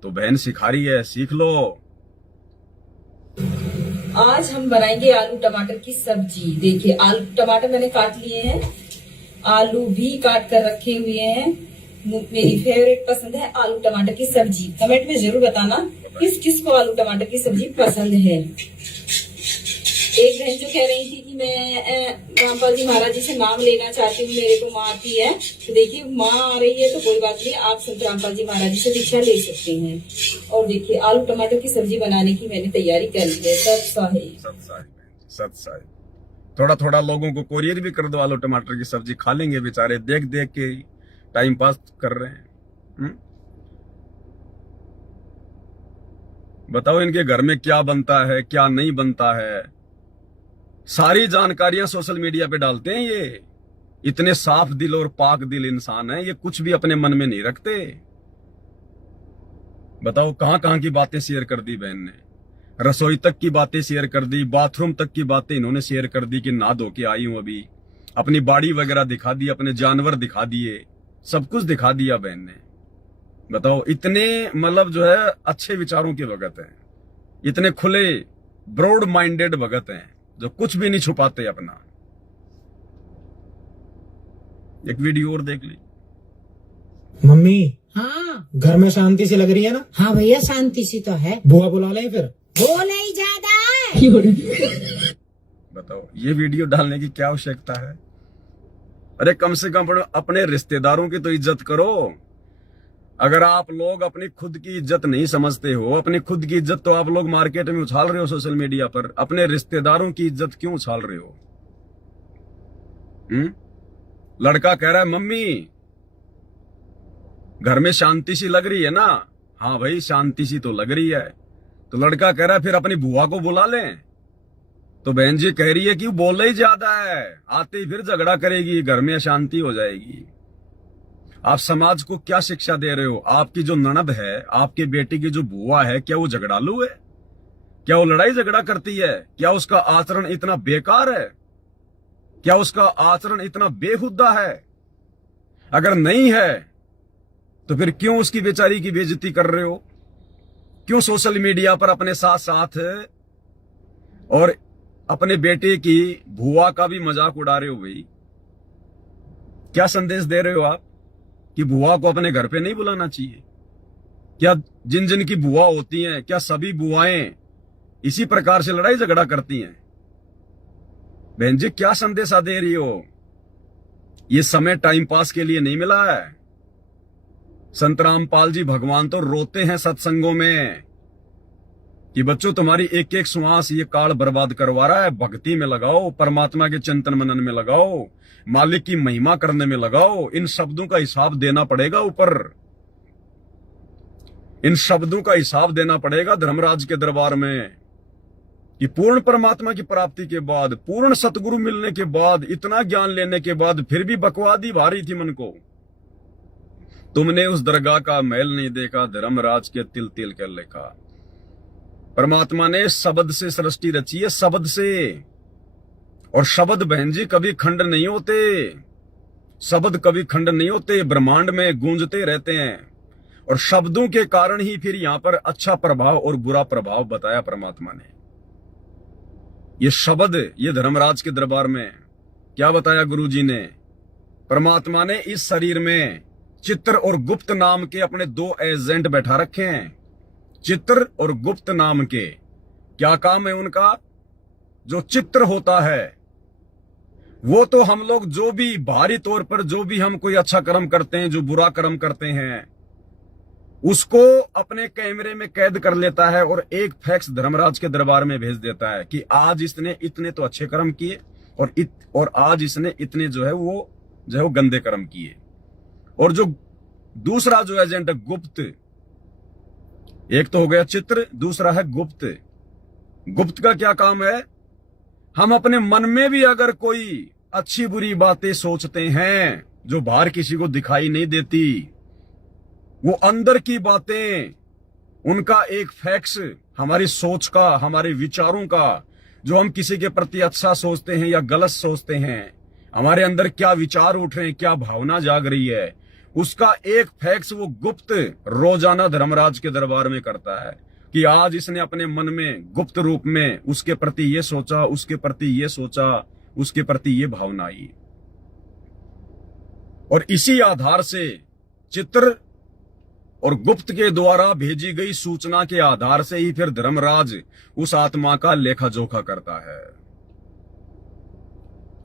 तो बहन सिखा रही है, सीख लो। आज हम बनाएंगे आलू टमाटर की सब्जी। देखिए, आलू टमाटर मैंने काट लिए हैं, आलू भी काट कर रखे हुए हैं। मेरी फेवरेट पसंद है आलू टमाटर की सब्जी। कमेंट में जरूर बताना किस किस को आलू टमाटर की सब्जी पसंद है। एक बहन जो कह रही थी कि मैं रामपाल जी महाराज जी से नाम लेना चाहती हूँ, मेरे को माँ आती है, तो देखिए माँ आ रही है तो कोई बात नहीं, आप संत रामपाल जी महाराज जी से दीक्षा ले सकते हैं। और देखिए आलू टमाटर की सब्जी बनाने की मैंने तैयारी कर ली है। सत साहिब थोड़ा थोड़ा लोगों को कोरियर भी कर दो, आलू टमाटर की सब्जी खा लेंगे बेचारे, देख देख के टाइम पास कर रहे हैं। बताओ इनके घर में क्या बनता है क्या नहीं बनता है, सारी जानकारियां सोशल मीडिया पे डालते हैं। ये इतने साफ दिल और पाक दिल इंसान है, ये कुछ भी अपने मन में नहीं रखते। बताओ कहां कहां की बातें शेयर कर दी बहन ने, रसोई तक की बातें शेयर कर दी, बाथरूम तक की बातें इन्होंने शेयर कर दी कि नहा धो के आई हूं अभी, अपनी बाड़ी वगैरह दिखा दी, अपने जानवर दिखा दिए, सब कुछ दिखा दिया बहन ने। बताओ इतने मतलब जो है अच्छे विचारों के भगत हैं, इतने खुले ब्रॉड माइंडेड भगत हैं जो कुछ भी नहीं छुपाते अपना। एक वीडियो और देख ली। मम्मी हाँ घर में शांति सी लग रही है ना? हाँ भैया शांति सी तो है। बुआ बुला लें फिर? बोले ही ज्यादा है। बताओ ये वीडियो डालने की क्या आवश्यकता है? अरे कम से कम अपने रिश्तेदारों की तो इज्जत करो। अगर आप लोग अपनी खुद की इज्जत नहीं समझते हो, अपनी खुद की इज्जत तो आप लोग मार्केट में उछाल रहे हो सोशल मीडिया पर, अपने रिश्तेदारों की इज्जत क्यों उछाल रहे हो? लड़का कह रहा है मम्मी घर में शांति सी लग रही है ना? हाँ भाई शांति सी तो लग रही है। तो लड़का कह रहा है फिर अपनी बुआ को बुला लें। तो बहन जी कह रही है कि बोल ही ज्यादा है, आते ही फिर झगड़ा करेगी, घर में अशांति हो जाएगी। आप समाज को क्या शिक्षा दे रहे हो? आपकी जो ननद है, आपके बेटे की जो बुआ है, क्या वो झगड़ालू है? क्या वो लड़ाई झगड़ा करती है? क्या उसका आचरण इतना बेकार है? क्या उसका आचरण इतना बेहुदा है? अगर नहीं है तो फिर क्यों उसकी बेचारी की बेइज्जती कर रहे हो? क्यों सोशल मीडिया पर अपने साथ साथ और अपने बेटे की बुआ का भी मजाक उड़ा रहे हो? भाई क्या संदेश दे रहे हो आप कि बुआ को अपने घर पे नहीं बुलाना चाहिए? क्या जिन जिन की बुआ होती हैं, क्या सभी बुआएं इसी प्रकार से लड़ाई झगड़ा करती हैं? बहन जी क्या संदेशा दे रही हो? ये समय टाइम पास के लिए नहीं मिला है। संत रामपाल जी भगवान तो रोते हैं सत्संगों में कि बच्चों तुम्हारी एक एक श्वास ये काल बर्बाद करवा रहा है, भक्ति में लगाओ, परमात्मा के चिंतन मनन में लगाओ, मालिक की महिमा करने में लगाओ। इन शब्दों का हिसाब देना पड़ेगा ऊपर, इन शब्दों का हिसाब देना पड़ेगा धर्मराज के दरबार में कि पूर्ण परमात्मा की प्राप्ति के बाद, पूर्ण सतगुरु मिलने के बाद, इतना ज्ञान लेने के बाद फिर भी बकवादी भारी थी मन को। तुमने उस दरगाह का महल नहीं देखा, धर्मराज के तिल तिल कर लिखा। परमात्मा ने शब्द से सृष्टि रची है, शब्द से। और शब्द बहन जी कभी खंड नहीं होते, शब्द कभी खंड नहीं होते, ब्रह्मांड में गूंजते रहते हैं। और शब्दों के कारण ही फिर यहां पर अच्छा प्रभाव और बुरा प्रभाव बताया परमात्मा ने। ये शब्द, ये धर्मराज के दरबार में क्या बताया गुरु जी ने? परमात्मा ने इस शरीर में चित्र और गुप्त नाम के अपने दो एजेंट बैठा रखे हैं। चित्र और गुप्त नाम के क्या काम है उनका? जो चित्र होता है वो तो हम लोग जो भी बाहरी तौर पर जो भी हम कोई अच्छा कर्म करते हैं, जो बुरा कर्म करते हैं, उसको अपने कैमरे में कैद कर लेता है और एक फैक्स धर्मराज के दरबार में भेज देता है कि आज इसने इतने तो अच्छे कर्म किए और आज इसने इतने जो है वो गंदे कर्म किए। और जो दूसरा जो एजेंट है गुप्त, एक तो हो गया चित्र, दूसरा है गुप्त। गुप्त का क्या काम है? हम अपने मन में भी अगर कोई अच्छी बुरी बातें सोचते हैं जो बाहर किसी को दिखाई नहीं देती, वो अंदर की बातें, उनका एक फैक्स, हमारी सोच का, हमारे विचारों का, जो हम किसी के प्रति अच्छा सोचते हैं या गलत सोचते हैं, हमारे अंदर क्या विचार उठ रहे हैं, क्या भावना जाग रही है, उसका एक फैक्स वो गुप्त रोजाना धर्मराज के दरबार में करता है कि आज इसने अपने मन में गुप्त रूप में उसके प्रति ये सोचा, उसके प्रति ये सोचा, उसके प्रति ये भावना आई। और इसी आधार से चित्र और गुप्त के द्वारा भेजी गई सूचना के आधार से ही फिर धर्मराज उस आत्मा का लेखा जोखा करता है।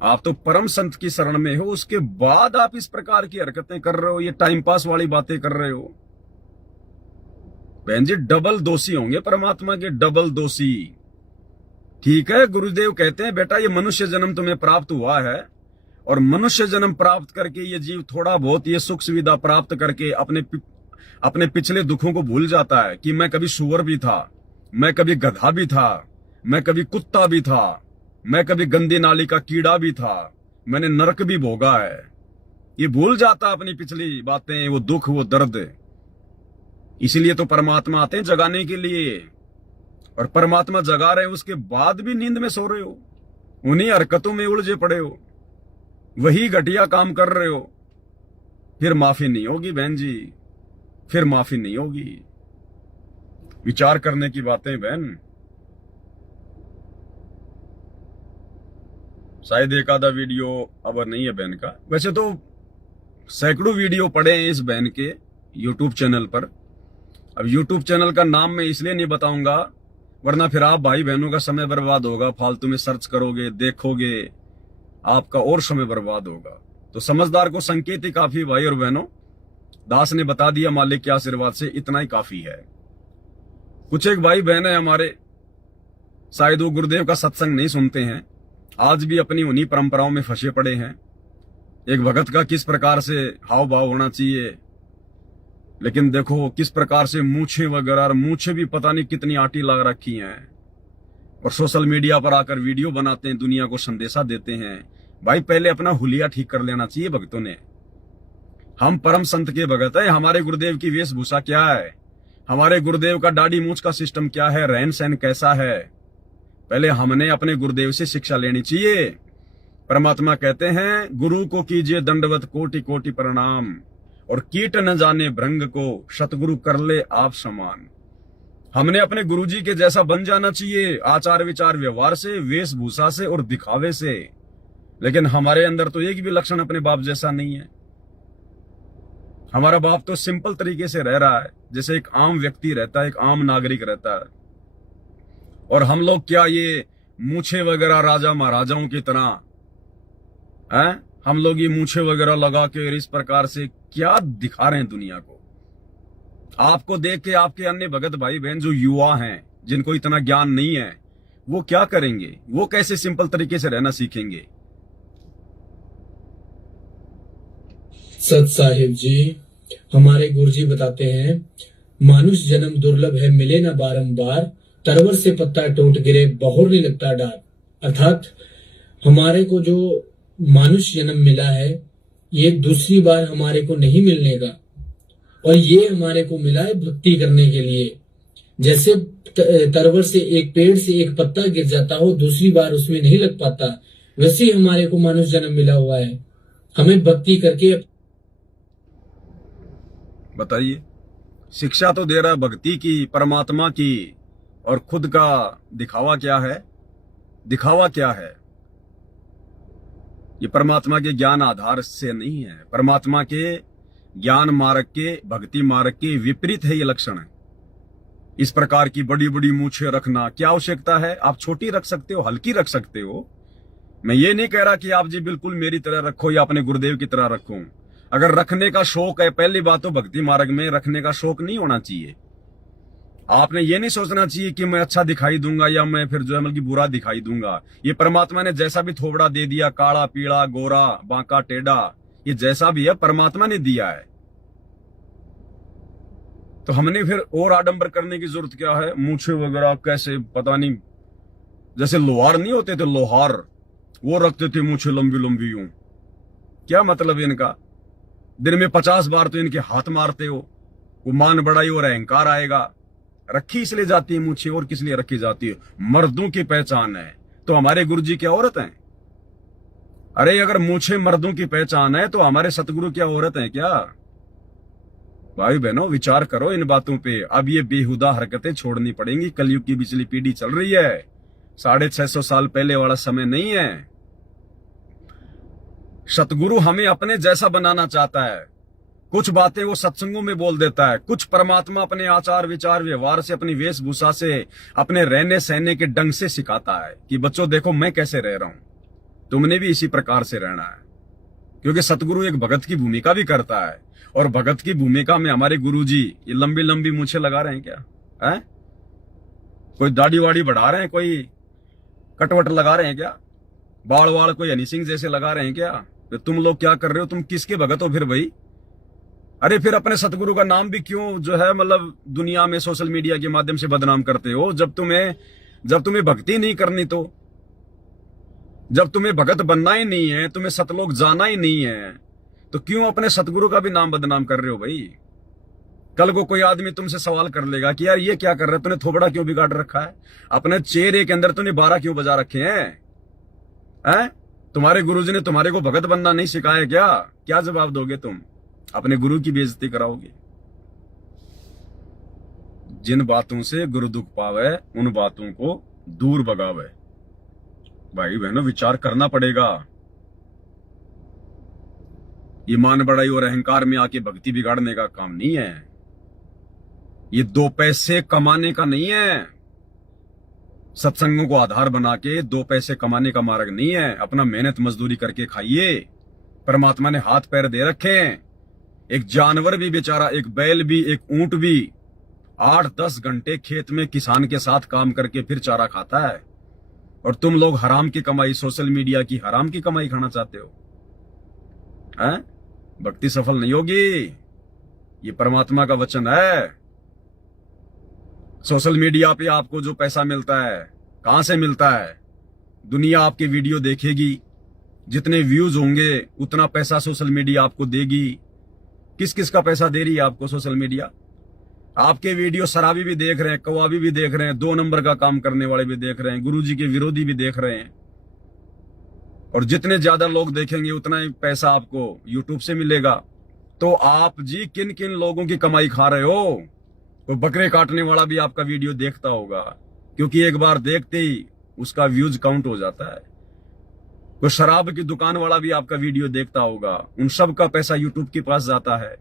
आप तो परम संत की शरण में हो, उसके बाद आप इस प्रकार की हरकतें कर रहे हो, ये टाइम पास वाली बातें कर रहे हो। बहन जी डबल दोषी होंगे परमात्मा के, डबल दोषी। ठीक है, गुरुदेव कहते हैं बेटा ये मनुष्य जन्म तुम्हें प्राप्त हुआ है, और मनुष्य जन्म प्राप्त करके ये जीव थोड़ा बहुत ये सुख सुविधा प्राप्त करके अपने पिछले दुखों को भूल जाता है कि मैं कभी सुअर भी था, मैं कभी गधा भी था, मैं कभी कुत्ता भी था, मैं कभी गंदी नाली का कीड़ा भी था, मैंने नरक भी भोगा है। ये भूल जाता अपनी पिछली बातें, वो दुख, वो दर्द। इसीलिए तो परमात्मा आते हैं जगाने के लिए, और परमात्मा जगा रहे हैं, उसके बाद भी नींद में सो रहे हो, उन्हीं हरकतों में उलझे पड़े हो, वही घटिया काम कर रहे हो। फिर माफी नहीं होगी बहन जी, फिर माफी नहीं होगी। विचार करने की बातें बहन। शायद एक आधा वीडियो अब नहीं है बहन का, वैसे तो सैकड़ों वीडियो पड़े हैं इस बहन के यूट्यूब चैनल पर। अब यूट्यूब चैनल का नाम मैं इसलिए नहीं बताऊंगा, वरना फिर आप भाई बहनों का समय बर्बाद होगा, फालतू में सर्च करोगे, देखोगे, आपका और समय बर्बाद होगा। तो समझदार को संकेत ही काफी भाई और बहनों। दास ने बता दिया मालिक के आशीर्वाद से, इतना ही काफी है। कुछ एक भाई बहन है हमारे, शायद वो गुरुदेव का सत्संग नहीं सुनते हैं, आज भी अपनी उन्हीं परंपराओं में फंसे पड़े हैं। एक भगत का किस प्रकार से हाव भाव होना चाहिए, लेकिन देखो किस प्रकार से मूछें वगैरह, और मूछें भी पता नहीं कितनी आटी लगा रखी हैं, और सोशल मीडिया पर आकर वीडियो बनाते हैं, दुनिया को संदेशा देते हैं। भाई पहले अपना हुलिया ठीक कर लेना चाहिए भक्तों ने। हम परम संत के भगत है, हमारे गुरुदेव की वेशभूषा क्या है, हमारे गुरुदेव का दाढ़ी मूछ का सिस्टम क्या है, रहन सहन कैसा है, पहले हमने अपने गुरुदेव से शिक्षा लेनी चाहिए। परमात्मा कहते हैं गुरु को कीजिए दंडवत कोटि कोटि प्रणाम, और कीट न जाने भृंग को सतगुरु कर ले आप समान। हमने अपने गुरुजी के जैसा बन जाना चाहिए, आचार विचार व्यवहार से, वेशभूषा से और दिखावे से। लेकिन हमारे अंदर तो एक भी लक्षण अपने बाप जैसा नहीं है। हमारा बाप तो सिंपल तरीके से रह रहा है, जैसे एक आम व्यक्ति रहता है, एक आम नागरिक रहता है। और हम लोग क्या ये मूछे वगैरह राजा महाराजाओं की तरह हैं, हम लोग ये मूछे वगैरह लगा के इस प्रकार से क्या दिखा रहे हैं दुनिया को। आपको देख के आपके अन्य भगत भाई बहन जो युवा हैं, जिनको इतना ज्ञान नहीं है, वो क्या करेंगे, वो कैसे सिंपल तरीके से रहना सीखेंगे। सत साहिब जी, हमारे गुरुजी बताते हैं मानुष जन्म दुर्लभ है, मिले ना बारंबार, तरवर से पत्ता टूट गिरे बहुर नहीं लगता डार। अर्थात हमारे को जो मानुष जन्म मिला है, ये दूसरी बार हमारे को नहीं मिलने का, और ये हमारे को मिला है भक्ति करने के लिए। जैसे तरवर से एक पेड़ से एक पत्ता गिर जाता हो, दूसरी बार उसमें नहीं लग पाता, वैसे ही हमारे को मानुष जन्म मिला हुआ है। हमें भक्ति करके, बताइए, शिक्षा तो दे रहा है भक्ति की, परमात्मा की, और खुद का दिखावा क्या है, दिखावा क्या है। ये परमात्मा के ज्ञान आधार से नहीं है, परमात्मा के ज्ञान मार्ग के, भक्ति मार्ग के विपरीत है ये लक्षण है। इस प्रकार की बड़ी बड़ी मूछें रखना क्या आवश्यकता है। आप छोटी रख सकते हो, हल्की रख सकते हो। मैं ये नहीं कह रहा कि आप जी बिल्कुल मेरी तरह रखो या अपने गुरुदेव की तरह रखो। अगर रखने का शौक है, पहली बात तो भक्ति मार्ग में रखने का शौक नहीं होना चाहिए। आपने ये नहीं सोचना चाहिए कि मैं अच्छा दिखाई दूंगा या मैं फिर जो है बल्कि बुरा दिखाई दूंगा। ये परमात्मा ने जैसा भी थोबड़ा दे दिया, काला पीला गोरा बांका टेढ़ा, ये जैसा भी है परमात्मा ने दिया है। तो हमने फिर और आडंबर करने की जरूरत क्या है। मूछे वगैरह कैसे पता नहीं, जैसे लोहार नहीं होते थे, लोहार वो रखते थे मूछे लंबी लंबी यूं। क्या मतलब है इनका। दिन में 50 बार तो इनके हाथ मारते हो, वो मान बड़ाई और अहंकार आएगा। रखी इसलिए जाती है मूछे, और किस लिए रखी जाती है, मर्दों की पहचान है। तो हमारे गुरुजी क्या औरत हैं। अरे अगर मूछे मर्दों की पहचान है तो हमारे सतगुरु क्या औरत हैं क्या। भाई बहनों विचार करो इन बातों पे। अब ये बेहुदा हरकतें छोड़नी पड़ेंगी। कलयुग की पिछली पीढ़ी चल रही है, 650 साल पहले वाला समय नहीं है। सतगुरु हमें अपने जैसा बनाना चाहता है। कुछ बातें वो सत्संगों में बोल देता है, कुछ परमात्मा अपने आचार विचार व्यवहार से, अपनी वेशभूषा से, अपने रहने सहने के ढंग से सिखाता है कि बच्चों देखो मैं कैसे रह रहा हूं। तुमने भी इसी प्रकार से रहना है, क्योंकि सतगुरु एक भगत की भूमिका भी करता है। और भगत की भूमिका में हमारे गुरुजी ये लंबी लंबी मूछें लगा रहे हैं क्या? है कोई दाढ़ी वाड़ी बढ़ा रहे हैं, कोई कटवट लगा रहे हैं क्या? बाल वाल कोई हनी सिंह जैसे लगा रहे हैं क्या? तो तुम लोग क्या कर रहे हो? तुम किसके भगत हो फिर भाई? अरे फिर अपने सतगुरु का नाम भी क्यों जो है मतलब दुनिया में सोशल मीडिया के माध्यम से बदनाम करते हो? जब तुम्हें भक्ति नहीं करनी, तो जब तुम्हें भगत बनना ही नहीं है, तुम्हें सतलोक जाना ही नहीं है, तो क्यों अपने सतगुरु का भी नाम बदनाम कर रहे हो भाई? कल को कोई आदमी तुमसे सवाल कर लेगा कि यार ये क्या कर रहा है, तूने थोबड़ा क्यों बिगाड़ रखा है, अपने चेहरे के अंदर तूने 12 क्यों बजा रखे हैं? तुम्हारे गुरुजी ने तुम्हारे को भगत बनना नहीं सिखाया क्या? क्या जवाब दोगे तुम? अपने गुरु की बेइज्जती कराओगे। जिन बातों से गुरु दुख पावे उन बातों को दूर भगावे। भाई बहनों, विचार करना पड़ेगा। ये मान बड़ाई और अहंकार में आके भक्ति बिगाड़ने का काम नहीं है। ये 2 पैसे कमाने का नहीं है। सत्संगों को आधार बना के 2 पैसे कमाने का मार्ग नहीं है। अपना मेहनत मजदूरी करके खाइए। परमात्मा ने हाथ पैर दे रखे हैं। एक जानवर भी बेचारा, एक बैल भी, एक ऊंट भी 8-10 घंटे खेत में किसान के साथ काम करके फिर चारा खाता है। और तुम लोग हराम की कमाई, सोशल मीडिया की हराम की कमाई खाना चाहते हो? हैं? भक्ति सफल नहीं होगी। ये परमात्मा का वचन है। सोशल मीडिया पे आपको जो पैसा मिलता है, कहां से मिलता है? दुनिया आपके वीडियो देखेगी, जितने व्यूज होंगे उतना पैसा सोशल मीडिया आपको देगी। किस किस का पैसा दे रही है आपको सोशल मीडिया? आपके वीडियो शराबी भी देख रहे हैं, कवाबी भी देख रहे हैं, 2 नंबर का काम करने वाले भी देख रहे हैं, गुरुजी के विरोधी भी देख रहे हैं। और जितने ज्यादा लोग देखेंगे उतना ही पैसा आपको यूट्यूब से मिलेगा। तो आप जी किन किन लोगों की कमाई खा रहे हो? कोई बकरे काटने वाला भी आपका वीडियो देखता होगा, क्योंकि एक बार देखते ही उसका व्यूज काउंट हो जाता है। कोई शराब की दुकान वाला भी आपका वीडियो देखता होगा। उन सब का पैसा यूट्यूब के पास जाता है।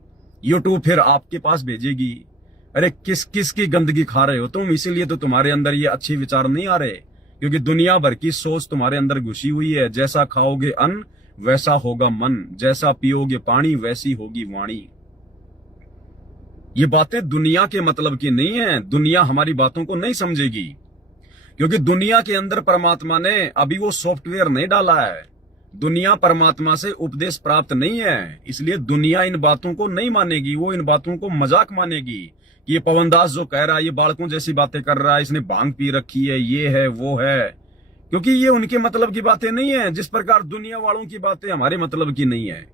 यूट्यूब फिर आपके पास भेजेगी। अरे किस किस की गंदगी खा रहे हो तुम? इसीलिए तो तुम्हारे अंदर ये अच्छे विचार नहीं आ रहे, क्योंकि दुनिया भर की सोच तुम्हारे अंदर घुसी हुई है। जैसा खाओगे अन्न वैसा होगा मन, जैसा पियोगे पानी वैसी होगी वाणी। ये बातें दुनिया के मतलब की नहीं है। दुनिया हमारी बातों को नहीं समझेगी, क्योंकि दुनिया के अंदर परमात्मा ने अभी वो सॉफ्टवेयर नहीं डाला है। दुनिया परमात्मा से उपदेश प्राप्त नहीं है, इसलिए दुनिया इन बातों को नहीं मानेगी। वो इन बातों को मजाक मानेगी कि ये पवनदास जो कह रहा है ये बालकों जैसी बातें कर रहा है, इसने भांग पी रखी है, ये है वो है, क्योंकि ये उनके मतलब की बातें नहीं है। जिस प्रकार दुनिया वालों की बातें हमारे मतलब की नहीं है।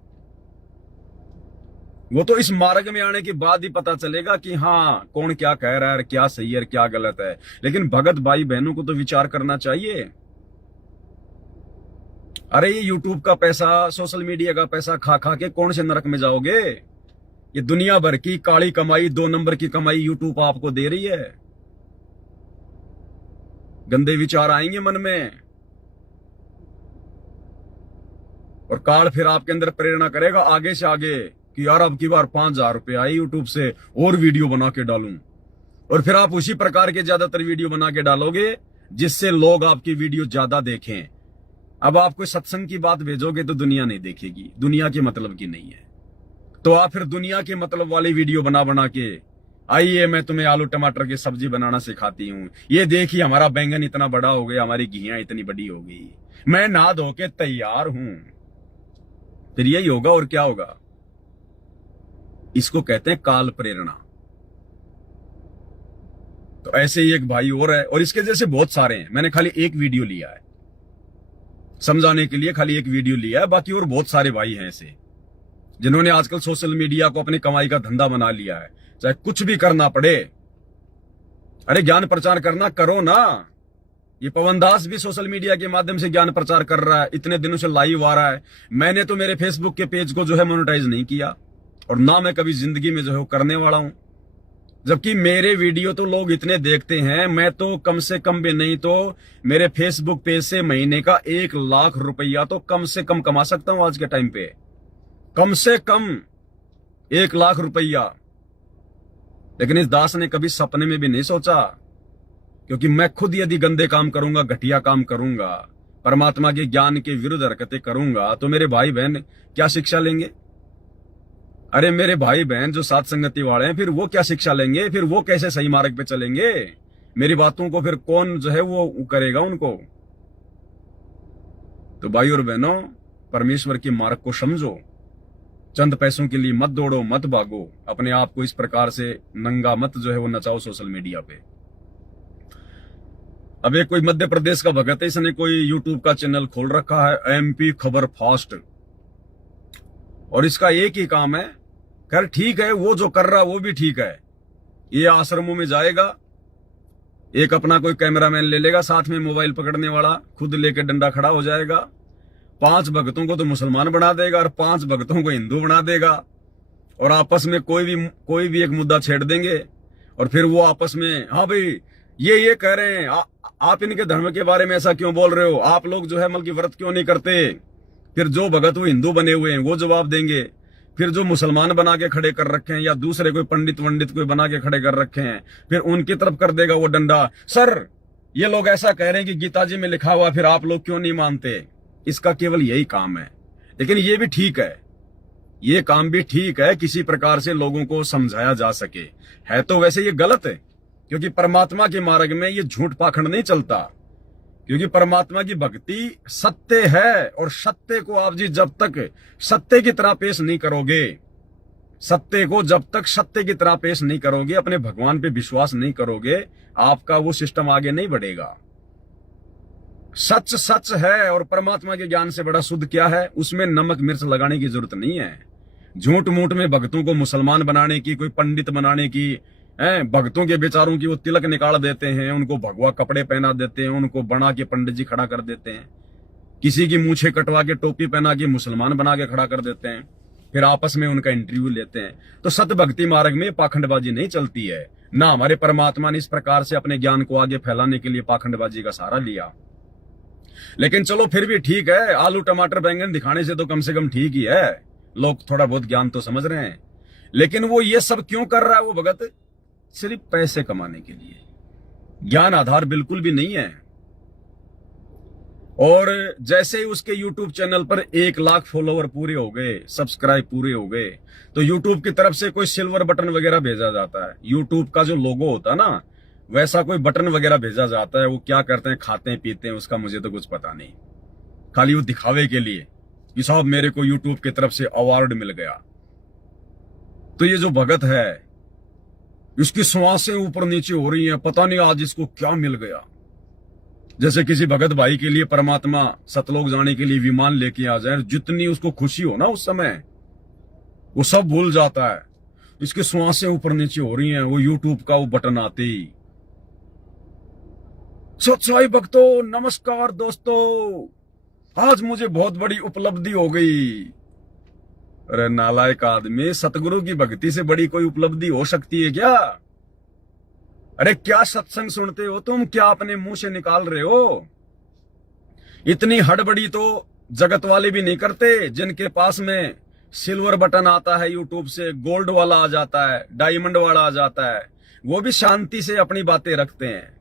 वो तो इस मार्ग में आने के बाद ही पता चलेगा कि हाँ कौन क्या कह रहा है, क्या सही है क्या गलत है। लेकिन भगत भाई बहनों को तो विचार करना चाहिए। अरे ये यूट्यूब का पैसा, सोशल मीडिया का पैसा खा खा के कौन से नरक में जाओगे? ये दुनिया भर की काली कमाई, 2 नंबर की कमाई यूट्यूब आपको दे रही है। गंदे विचार आएंगे मन में, और काल फिर आपके अंदर प्रेरणा करेगा आगे से आगे कि यार अब की बार 5000 रुपए आए यूट्यूब से और वीडियो बना के डालूं। और फिर आप उसी प्रकार के ज्यादातर वीडियो बना के डालोगे जिससे लोग आपकी वीडियो ज्यादा देखें। अब आप कोई सत्संग की बात भेजोगे तो दुनिया नहीं देखेगी, दुनिया के मतलब की नहीं है। तो आप फिर दुनिया के मतलब वाली वीडियो बना बना के, आइए मैं तुम्हें आलू टमाटर की सब्जी बनाना सिखाती हूँ, ये देखिए हमारा बैंगन इतना बड़ा हो गया, हमारी घियां इतनी बड़ी हो गई, मैं नहा धो के तैयार हूं। फिर यही होगा और क्या होगा? इसको कहते हैं काल प्रेरणा। तो ऐसे ही एक भाई और है, और इसके जैसे बहुत सारे हैं। मैंने खाली एक वीडियो लिया है समझाने के लिए, खाली एक वीडियो लिया है। बाकी और बहुत सारे भाई हैं ऐसे जिन्होंने आजकल सोशल मीडिया को अपनी कमाई का धंधा बना लिया है। चाहे कुछ भी करना पड़े, अरे ज्ञान प्रचार करना करो ना। ये पवनदास भी सोशल मीडिया के माध्यम से ज्ञान प्रचार कर रहा है, इतने दिनों से लाइव आ रहा है। मैंने तो मेरे फेसबुक के पेज को जो है मोनेटाइज नहीं किया, और ना मैं कभी जिंदगी में जो है वो करने वाला हूं। जबकि मेरे वीडियो तो लोग इतने देखते हैं, मैं तो कम से कम भी नहीं तो मेरे फेसबुक पेज से महीने का 1 लाख रुपया तो कम से कम कमा सकता हूं आज के टाइम पे। कम से कम 1 लाख रुपया। लेकिन इस दास ने कभी सपने में भी नहीं सोचा, क्योंकि मैं खुद यदि गंदे काम करूंगा, घटिया काम करूंगा, परमात्मा के ज्ञान के विरुद्ध हरकतें करूंगा तो मेरे भाई बहन क्या शिक्षा लेंगे? अरे मेरे भाई बहन जो साथ संगति वाले हैं, फिर वो क्या शिक्षा लेंगे? फिर वो कैसे सही मार्ग पे चलेंगे? मेरी बातों को फिर कौन जो है वो करेगा उनको? तो भाई और बहनों, परमेश्वर के मार्ग को समझो। चंद पैसों के लिए मत दौड़ो, मत भागो। अपने आप को इस प्रकार से नंगा मत जो है वो नचाओ सोशल मीडिया पे। अब एक कोई मध्य प्रदेश का भगत है, इसने कोई यूट्यूब का चैनल खोल रखा है, एमपी खबर फास्ट, और इसका एक ही काम है। खैर ठीक है, वो जो कर रहा है वो भी ठीक है। ये आश्रमों में जाएगा, एक अपना कोई कैमरामैन ले लेगा, साथ में मोबाइल पकड़ने वाला, खुद लेके डंडा खड़ा हो जाएगा। 5 भक्तों को तो मुसलमान बना देगा और 5 भक्तों को हिंदू बना देगा, और आपस में कोई भी एक मुद्दा छेड़ देंगे, और फिर वो आपस में, हाँ भाई ये कह रहे हैं, आप इनके धर्म के बारे में ऐसा क्यों बोल रहे हो? आप लोग जो है मतलब व्रत क्यों नहीं करते? फिर जो भगत वो हिंदू बने हुए हैं वो जवाब देंगे। फिर जो मुसलमान बना के खड़े कर रखे हैं या दूसरे कोई पंडित वंडित कोई बना के खड़े कर रखे हैं, फिर उनकी तरफ कर देगा वो डंडा। सर ये लोग ऐसा कह रहे हैं कि गीता जी में लिखा हुआ, फिर आप लोग क्यों नहीं मानते? इसका केवल यही काम है। लेकिन ये भी ठीक है, ये काम भी ठीक है, किसी प्रकार से लोगों को समझाया जा सके। है तो वैसे ये गलत है, क्योंकि परमात्मा के मार्ग में ये झूठ पाखंड नहीं चलता। क्योंकि परमात्मा की भक्ति सत्य है, और सत्य को आप जी जब तक सत्य की तरह पेश नहीं करोगे, सत्य को जब तक सत्य की तरह पेश नहीं करोगे, अपने भगवान पे विश्वास नहीं करोगे, आपका वो सिस्टम आगे नहीं बढ़ेगा। सच सच है, और परमात्मा के ज्ञान से बड़ा शुद्ध क्या है? उसमें नमक मिर्च लगाने की जरूरत नहीं है। झूठ मूठ में भक्तों को मुसलमान बनाने की, कोई पंडित बनाने की, भक्तों के बेचारों की वो तिलक निकाल देते हैं, उनको भगवा कपड़े पहना देते हैं, उनको बना के पंडित जी खड़ा कर देते हैं, किसी की मूछें कटवा के टोपी पहना के मुसलमान बना के खड़ा कर देते हैं, फिर आपस में उनका इंटरव्यू लेते हैं। तो सत भक्ति मार्ग में पाखंडबाजी नहीं चलती है ना। हमारे परमात्मा ने इस प्रकार से अपने ज्ञान को आगे फैलाने के लिए पाखंडबाजी का सहारा लिया। लेकिन चलो फिर भी ठीक है, आलू टमाटर बैंगन दिखाने से तो कम से कम ठीक ही है, लोग थोड़ा बहुत ज्ञान तो समझ रहे हैं। लेकिन वो ये सब क्यों कर रहा है वो भगत? सिर्फ पैसे कमाने के लिए। ज्ञान आधार बिल्कुल भी नहीं है। और जैसे ही उसके YouTube चैनल पर 1 लाख फॉलोवर पूरे हो गए, सब्सक्राइब पूरे हो गए, तो YouTube की तरफ से कोई सिल्वर बटन वगैरह भेजा जाता है। YouTube का जो लोगो होता है ना, वैसा कोई बटन वगैरह भेजा जाता है। वो क्या करते हैं, खाते हैं पीते हैं, उसका मुझे तो कुछ पता नहीं। खाली वो दिखावे के लिए कि साहब मेरे को YouTube की तरफ से अवार्ड मिल गया। तो ये जो भगत है, इसकी श्वासें ऊपर नीचे हो रही हैं, पता नहीं आज इसको क्या मिल गया। जैसे किसी भगत भाई के लिए परमात्मा सतलोक जाने के लिए विमान लेके आ जाए, जितनी उसको खुशी हो ना उस समय, वो सब भूल जाता है। इसकी श्वासें ऊपर नीचे हो रही हैं, वो YouTube का वो बटन आते ही। सच्चाई भक्तों, नमस्कार दोस्तों, आज मुझे बहुत बड़ी उपलब्धि हो गई। अरे नालायक आदमी, सतगुरु की भक्ति से बड़ी कोई उपलब्धि हो सकती है क्या? अरे क्या सत्संग सुनते हो तुम, क्या अपने मुंह से निकाल रहे हो? इतनी हड़बड़ी तो जगत वाले भी नहीं करते। जिनके पास में सिल्वर बटन आता है YouTube से, गोल्ड वाला आ जाता है, डायमंड वाला आ जाता है, वो भी शांति से अपनी बातें रखते हैं।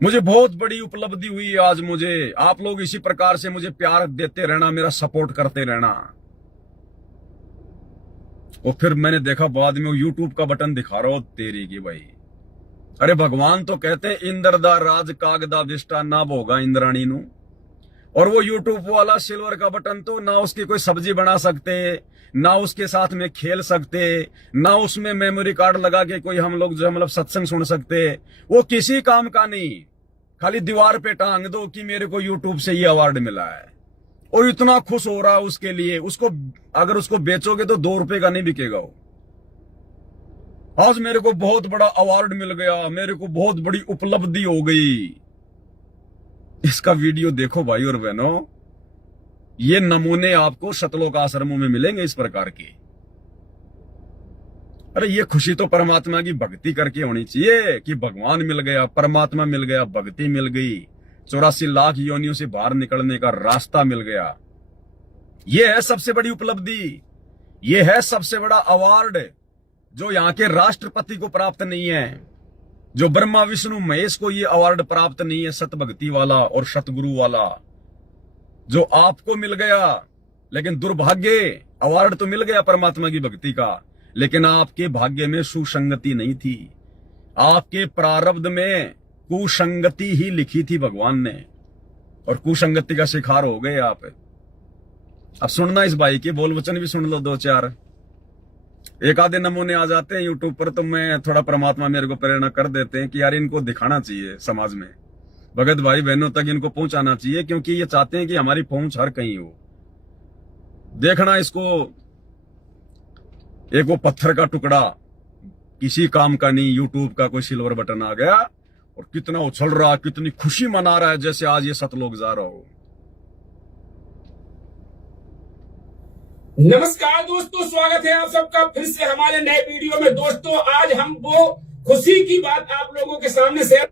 मुझे बहुत बड़ी उपलब्धि हुई आज। मुझे आप लोग इसी प्रकार से मुझे प्यार देते रहना, मेरा सपोर्ट करते रहना। और फिर मैंने देखा बाद में वो YouTube का बटन दिखा रहा हो, तेरी की भाई। अरे भगवान तो कहते हैं इंद्र दा राज कागदा विष्टा ना भोगा इंद्राणी नु। और वो YouTube वाला सिल्वर का बटन तो ना उसकी कोई सब्जी बना सकते, ना उसके साथ में खेल सकते, ना उसमें मेमोरी कार्ड लगा के कोई हम लोग जो है मतलब सत्संग सुन सकते। वो किसी काम का नहीं। खाली दीवार पे टांग दो कि मेरे को YouTube से ये अवार्ड मिला है, और इतना खुश हो रहा है उसके लिए। उसको अगर उसको बेचोगे तो 2 रुपए का नहीं बिकेगा वो। आज मेरे को बहुत बड़ा अवार्ड मिल गया, मेरे को बहुत बड़ी उपलब्धि हो गई। इसका वीडियो देखो भाई और बहनों, ये नमूने आपको सतलोक आश्रमों में मिलेंगे इस प्रकार के। अरे ये खुशी तो परमात्मा की भक्ति करके होनी चाहिए कि भगवान मिल गया, परमात्मा मिल गया, भक्ति मिल गई, 84 लाख योनियों से बाहर निकलने का रास्ता मिल गया। ये है सबसे बड़ी उपलब्धि, ये है सबसे बड़ा अवार्ड जो यहाँ के राष्ट्रपति को प्राप्त नहीं है। जो ब्रह्मा विष्णु महेश को ये अवार्ड प्राप्त नहीं है, सत भक्ति वाला और सतगुरु वाला, जो आपको मिल गया। लेकिन दुर्भाग्य, अवार्ड तो मिल गया परमात्मा की भक्ति का, लेकिन आपके भाग्य में सुसंगति नहीं थी, आपके प्रारब्ध में कुसंगति ही लिखी थी भगवान ने, और कुसंगति का शिकार हो गए आप। अब सुनना इस भाई के बोल वचन भी सुन लो, दो चार एक आधे नमूने आ जाते हैं यूट्यूब पर, तो मैं थोड़ा परमात्मा मेरे को प्रेरणा कर देते हैं कि यार इनको दिखाना चाहिए समाज में, भगत भाई बहनों तक इनको पहुंचाना चाहिए, क्योंकि ये चाहते हैं कि हमारी पहुंच हर कहीं हो। देखना इसको, एक वो पत्थर का टुकड़ा किसी काम का नहीं, यूट्यूब का कोई सिल्वर बटन आ गया और कितना उछल रहा, कितनी खुशी मना रहा है जैसे आज ये सतलोक जा रहा हो। नमस्कार दोस्तों, स्वागत है आप सबका फिर से हमारे नए वीडियो में। दोस्तों आज हम वो खुशी की बात आप लोगों के सामने शेयर,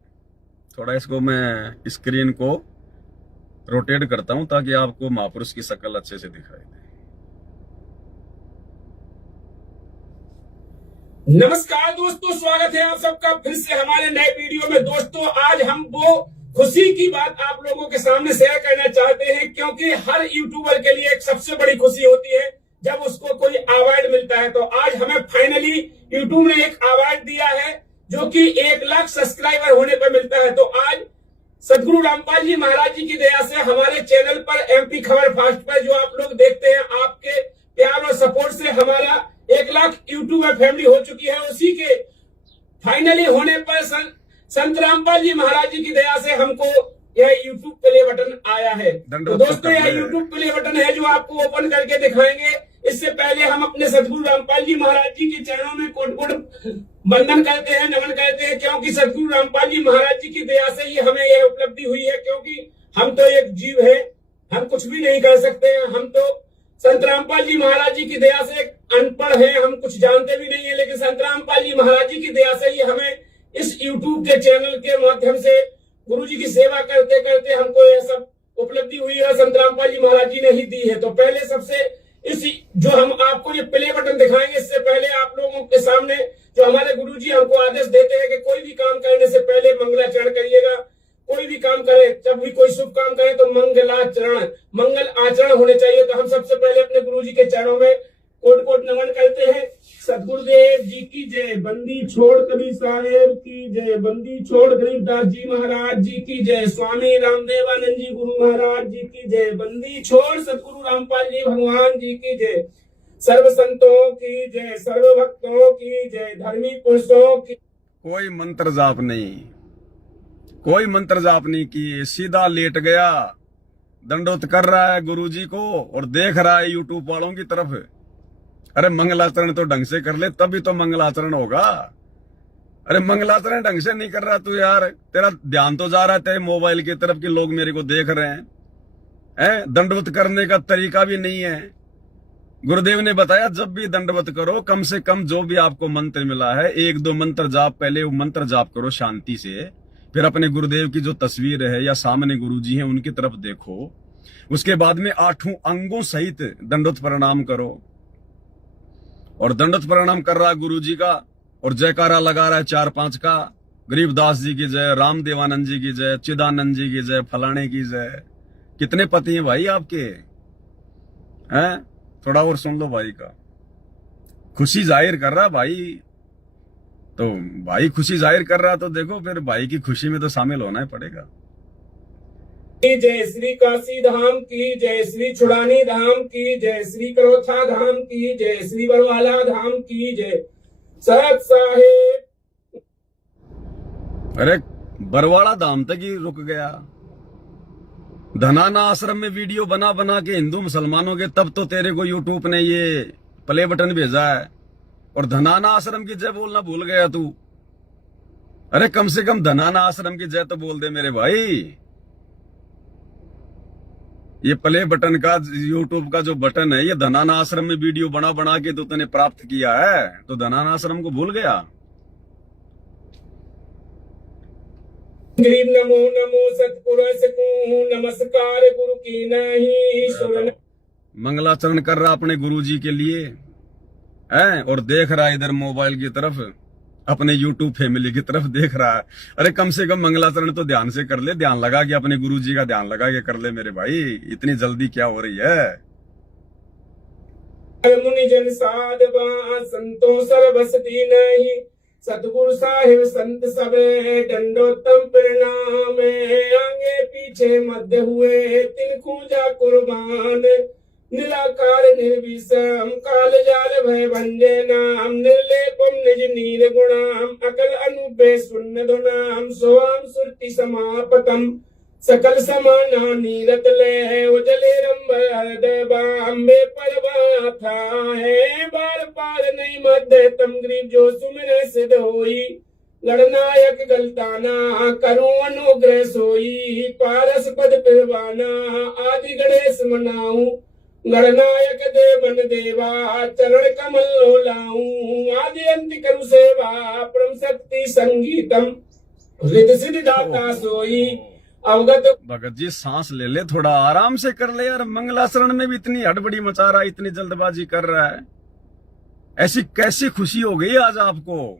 थोड़ा इसको मैं स्क्रीन को रोटेट करता हूं ताकि आपको महापुरुष की शक्ल अच्छे से दिखाई दे। नमस्कार दोस्तों, स्वागत है आप सबका फिर से हमारे नए वीडियो में। दोस्तों आज हम वो खुशी की बात आप लोगों के सामने शेयर करना चाहते हैं, क्योंकि हर यूट्यूबर के लिए एक सबसे बड़ी खुशी होती है जब उसको कोई अवार्ड मिलता है। तो आज हमें फाइनली यूट्यूब ने एक अवार्ड दिया है जो कि 1 लाख सब्सक्राइबर होने पर मिलता है। तो आज सदगुरु रामपाल जी महाराज जी की दया से हमारे चैनल पर MP खबर फास्ट पर जो आप लोग देखते हैं, आपके प्यार और सपोर्ट से हमारा 1 लाख यूट्यूबर फैमिली हो चुकी है। उसी के फाइनली होने पर संत रामपाल जी महाराज जी की दया से हमको यह यूट्यूब प्ले बटन आया है। तो दोस्तों यह यूट्यूब प्ले बटन है जो आपको ओपन करके दिखाएंगे। इससे पहले हम अपने सदगुरु रामपाल जी महाराज जी के चरणों में कोट कोट वंदन करते हैं, नमन करते हैं, क्योंकि सदगुरु रामपाल जी महाराज जी की दया से ही हमें यह उपलब्धि हुई है। क्योंकि हम तो एक जीव है, हम कुछ भी नहीं कर सकते हैं। हम तो संत रामपाल जी महाराज जी की दया से अनपढ़ है, हम कुछ जानते भी नहीं है, लेकिन संत रामपाल जी महाराज जी की दया से ही हमें इस YouTube के चैनल के माध्यम से गुरु जी की सेवा करते करते हमको यह सब उपलब्धि हुई है, संत रामपाल जी महाराज जी ने ही दी है। तो पहले सबसे इस जो हम आपको ये प्ले बटन दिखाएंगे, इससे पहले आप लोगों के सामने जो हमारे गुरु जी हमको आदेश देते हैं कि कोई भी काम करने से पहले मंगलाचरण करिएगा। कोई भी काम करे, जब भी कोई शुभ काम करे तो मंगल आचरण होने चाहिए। तो हम सबसे पहले अपने गुरु जी के चरणों में कोट कोट नमन करते हैं। सतगुरुदेव जी की जय, बंदी छोड़ कबीर साहेब की जय, बंदी छोड़ गरीबदास जी महाराज जी की जय, स्वामी रामदेवानंद जी गुरु महाराज जी की जय, बंदी छोड़ सतगुरु रामपाल जी भगवान जी की जय, सर्व संतों की जय, सर्व भक्तों की जय, धर्मी पुरुषों की। कोई मंत्र जाप नहीं, कोई मंत्र जाप नहीं किए, सीधा लेट गया, दंडोत कर रहा है गुरु जी को और देख रहा है यूट्यूब वालों की तरफ। अरे मंगलाचरण तो ढंग से कर ले, तभी तो मंगलाचरण होगा। अरे मंगलाचरण ढंग से नहीं कर रहा तू यार, तेरा ध्यान तो जा रहा है तेरे मोबाइल की तरफ कि लोग मेरे को देख रहे हैं। दंडवत करने का तरीका भी नहीं है। गुरुदेव ने बताया जब भी दंडवत करो, कम से कम जो भी आपको मंत्र मिला है 1-2 मंत्र जाप, पहले वो मंत्र जाप करो शांति से, फिर अपने गुरुदेव की जो तस्वीर है या सामने गुरु जी है उनकी तरफ देखो। उसके बाद में 8 अंगों सहित दंडवत प्रणाम करो। और दंडवत प्रणाम कर रहा है गुरु जी का और जयकारा लगा रहा है 4-5 का, गरीबदास जी की जय, रामदेवानंद जी की जय, चिदानंद जी की जय, फलाने की जय। कितने पति हैं भाई आपके? हैं? थोड़ा और सुन लो भाई का। खुशी जाहिर कर रहा भाई, तो भाई खुशी जाहिर कर रहा तो देखो फिर भाई की खुशी में तो शामिल होना ही पड़ेगा। जय श्री काशी धाम की जय, श्री छुड़ानी धाम की जय, श्री करोथा धाम की जय, श्री बरवाला धाम की जय, सत साहेब। अरे बरवाड़ा धाम तक ही रुक गया। धनाना आश्रम में वीडियो बना बना के हिंदू मुसलमानों के, तब तो तेरे को यूट्यूब ने ये प्ले बटन भेजा है और धनाना आश्रम की जय बोलना भूल गया तू। अरे कम से कम धनाना आश्रम की जय तो बोल दे मेरे भाई। ये प्ले बटन का यूट्यूब का जो बटन है, ये धनाना आश्रम में वीडियो बना बना के तो तूने प्राप्त किया है, तो धनाना आश्रम को भूल गया। गरीब नमो नमो सतपुरुष को नमस्कार गुरु की नहीं। मंगलाचरण कर रहा अपने गुरु जी के लिए है और देख रहा इधर मोबाइल की तरफ। अपने YouTube फैमिली की तरफ देख रहा है। अरे कम से कम मंगलाचरण तो ध्यान से कर ले, ध्यान लगा के अपने गुरु जी का ध्यान लगा के कर ले मेरे भाई, इतनी जल्दी क्या हो रही है। मुनि जन साधवा संतो सर्वसती नहीं, सतगुरु साहिब संत सबे दंडोत्तम प्रणाम। आगे पीछे मध्य हुए तिन खूजा कुर्बान, निराकार निर्विषम काल जाल भय भंजे नाम, निर्लेपम निज नीर गुणाम, अकल अनुपे शून्य धुनाम, सोआम सुरति समापतम, सकल समाना नीरत ले उजले रंबर हृदय बाम्बे परवा था है, बार पार नहीं मध्य तम ग्रीव जो सुमिर सिद्ध होई, गणनायक गलताना करूं अनुग्रह सोई, पारस पद पिरवाना आदि गणेश मनाऊं, गणनायक देवन देवा चरण कमल लो लाऊं, आदि अंत करु सेवा परम शक्ति संगीतम, हृदय सिद्धि दाता सोई अवगत। भगत जी सांस ले ले, थोड़ा आराम से कर ले यार, मंगलाचरण में भी इतनी हड़बड़ी मचा रहा है, इतनी जल्दबाजी कर रहा है। ऐसी कैसी खुशी हो गई आज आपको,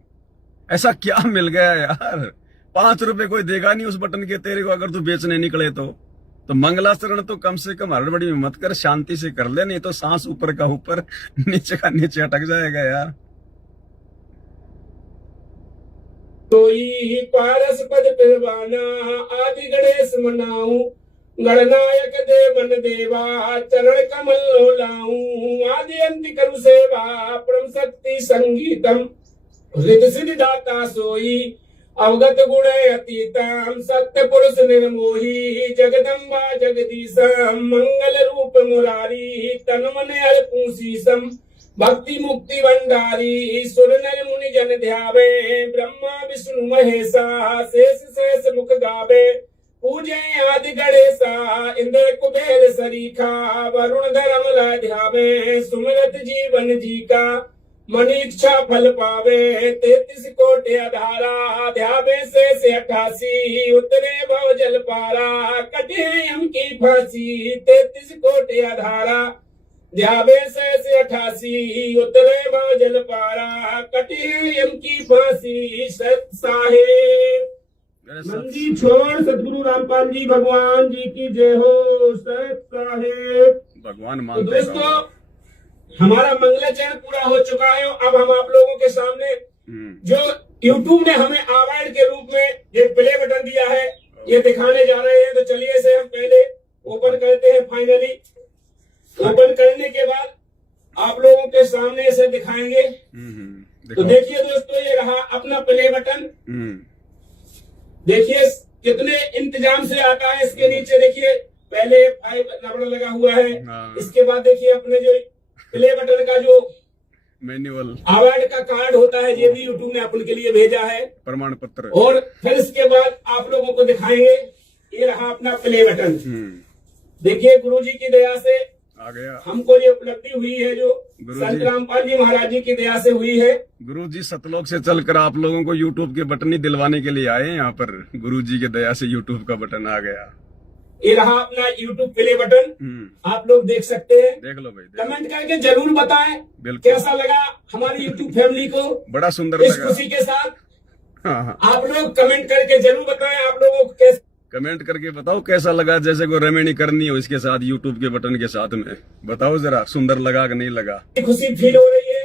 ऐसा क्या मिल गया यार। 5 रुपए कोई देगा नहीं उस बटन के तेरे को अगर तू बेचने निकले तो मंगलाचरण तो कम से कम हड़बड़ी में मत कर, शांति से कर ले, नहीं तो सांस ऊपर का ऊपर नीचे का नीचे अटक जाएगा यार। सोई पारस पद पिरवाना आदि गणेश मनाऊं, गणनायक देवन देवा चरण कमल लो लाऊं, आदि अंत करु सेवा परम शक्ति संगीतम, हृदय सिद्धि दाता सोई अवगत गुण अतीतम, सत्य पुरुष निर्मोही जगदम्बा जगदीशम, मंगल रूप मुरारी तन मन अल्पू शीशम, भक्ति मुक्ति भंडारी सुर नर मुनि जन ध्यावे, ब्रह्मा विष्णु महेशा शेष शेष मुख गावे, पूजे आदि गणेशा इंद्र कुबेर सरीखा, वरुण धर्म ला ध्यावे, सुमिरत जीवन जी का मन इच्छा फल पावे, 33 कोटि आधारा ध्यावे से 88, उतरे भव जल पारा कटे यम की फांसी, 33 कोटि आधारा ध्यावे से 88, उतरे भव जल पारा कटे यम की फांसी। सत साहेब मंदी छोड़ सतगुरु रामपाल जी भगवान जी की जय हो। सत साहेब भगवान तो मानते दोस्तों हमारा मंगलाचरण पूरा हो चुका है। अब हम आप लोगों के सामने जो YouTube ने हमें अवार्ड के रूप में ये प्ले बटन दिया है ये दिखाने जा रहे हैं। तो चलिए इसे हम पहले ओपन करते हैं। फाइनली ओपन करने के बाद आप लोगों के सामने इसे दिखाएंगे। तो देखिए दोस्तों ये रहा अपना प्ले बटन। देखिए कितने इंतजाम से आता है। इसके नीचे देखिए पहले 5 नंबर लगा हुआ है। इसके बाद देखिए अपने जो प्ले बटन का जो मैनुअल अवार्ड का कार्ड होता है ये भी यूट्यूब ने अपन के लिए भेजा है, प्रमाण पत्र। और फिर इसके बाद आप लोगों को दिखाएंगे ये रहा अपना प्ले बटन। देखिए गुरुजी की दया से आ गया, हमको ये उपलब्धि हुई है जो संत रामपाल जी महाराज जी की दया से हुई है। गुरुजी सतलोक से चलकर आप लोगों को यूट्यूब के बटन ही दिलवाने के लिए आए हैं यहाँ पर। गुरुजी की दया से यूट्यूब का बटन आ गया। ये रहा अपना यूट्यूब प्ले बटन, आप लोग देख सकते हैं। देख लो भाई, कमेंट करके जरूर बताएं बिल्कुल कैसा लगा हमारी यूट्यूब फैमिली को। बड़ा सुंदर इस लगा। खुशी के साथ हाँ। आप लोग कमेंट करके जरूर बताएं आप लोगों को कैसे। कमेंट करके बताओ कैसा लगा, जैसे कोई रेमेडी करनी हो इसके साथ यूट्यूब के बटन के साथ में बताओ जरा, सुंदर लगा कि नहीं लगा। खुशी फील हो रही है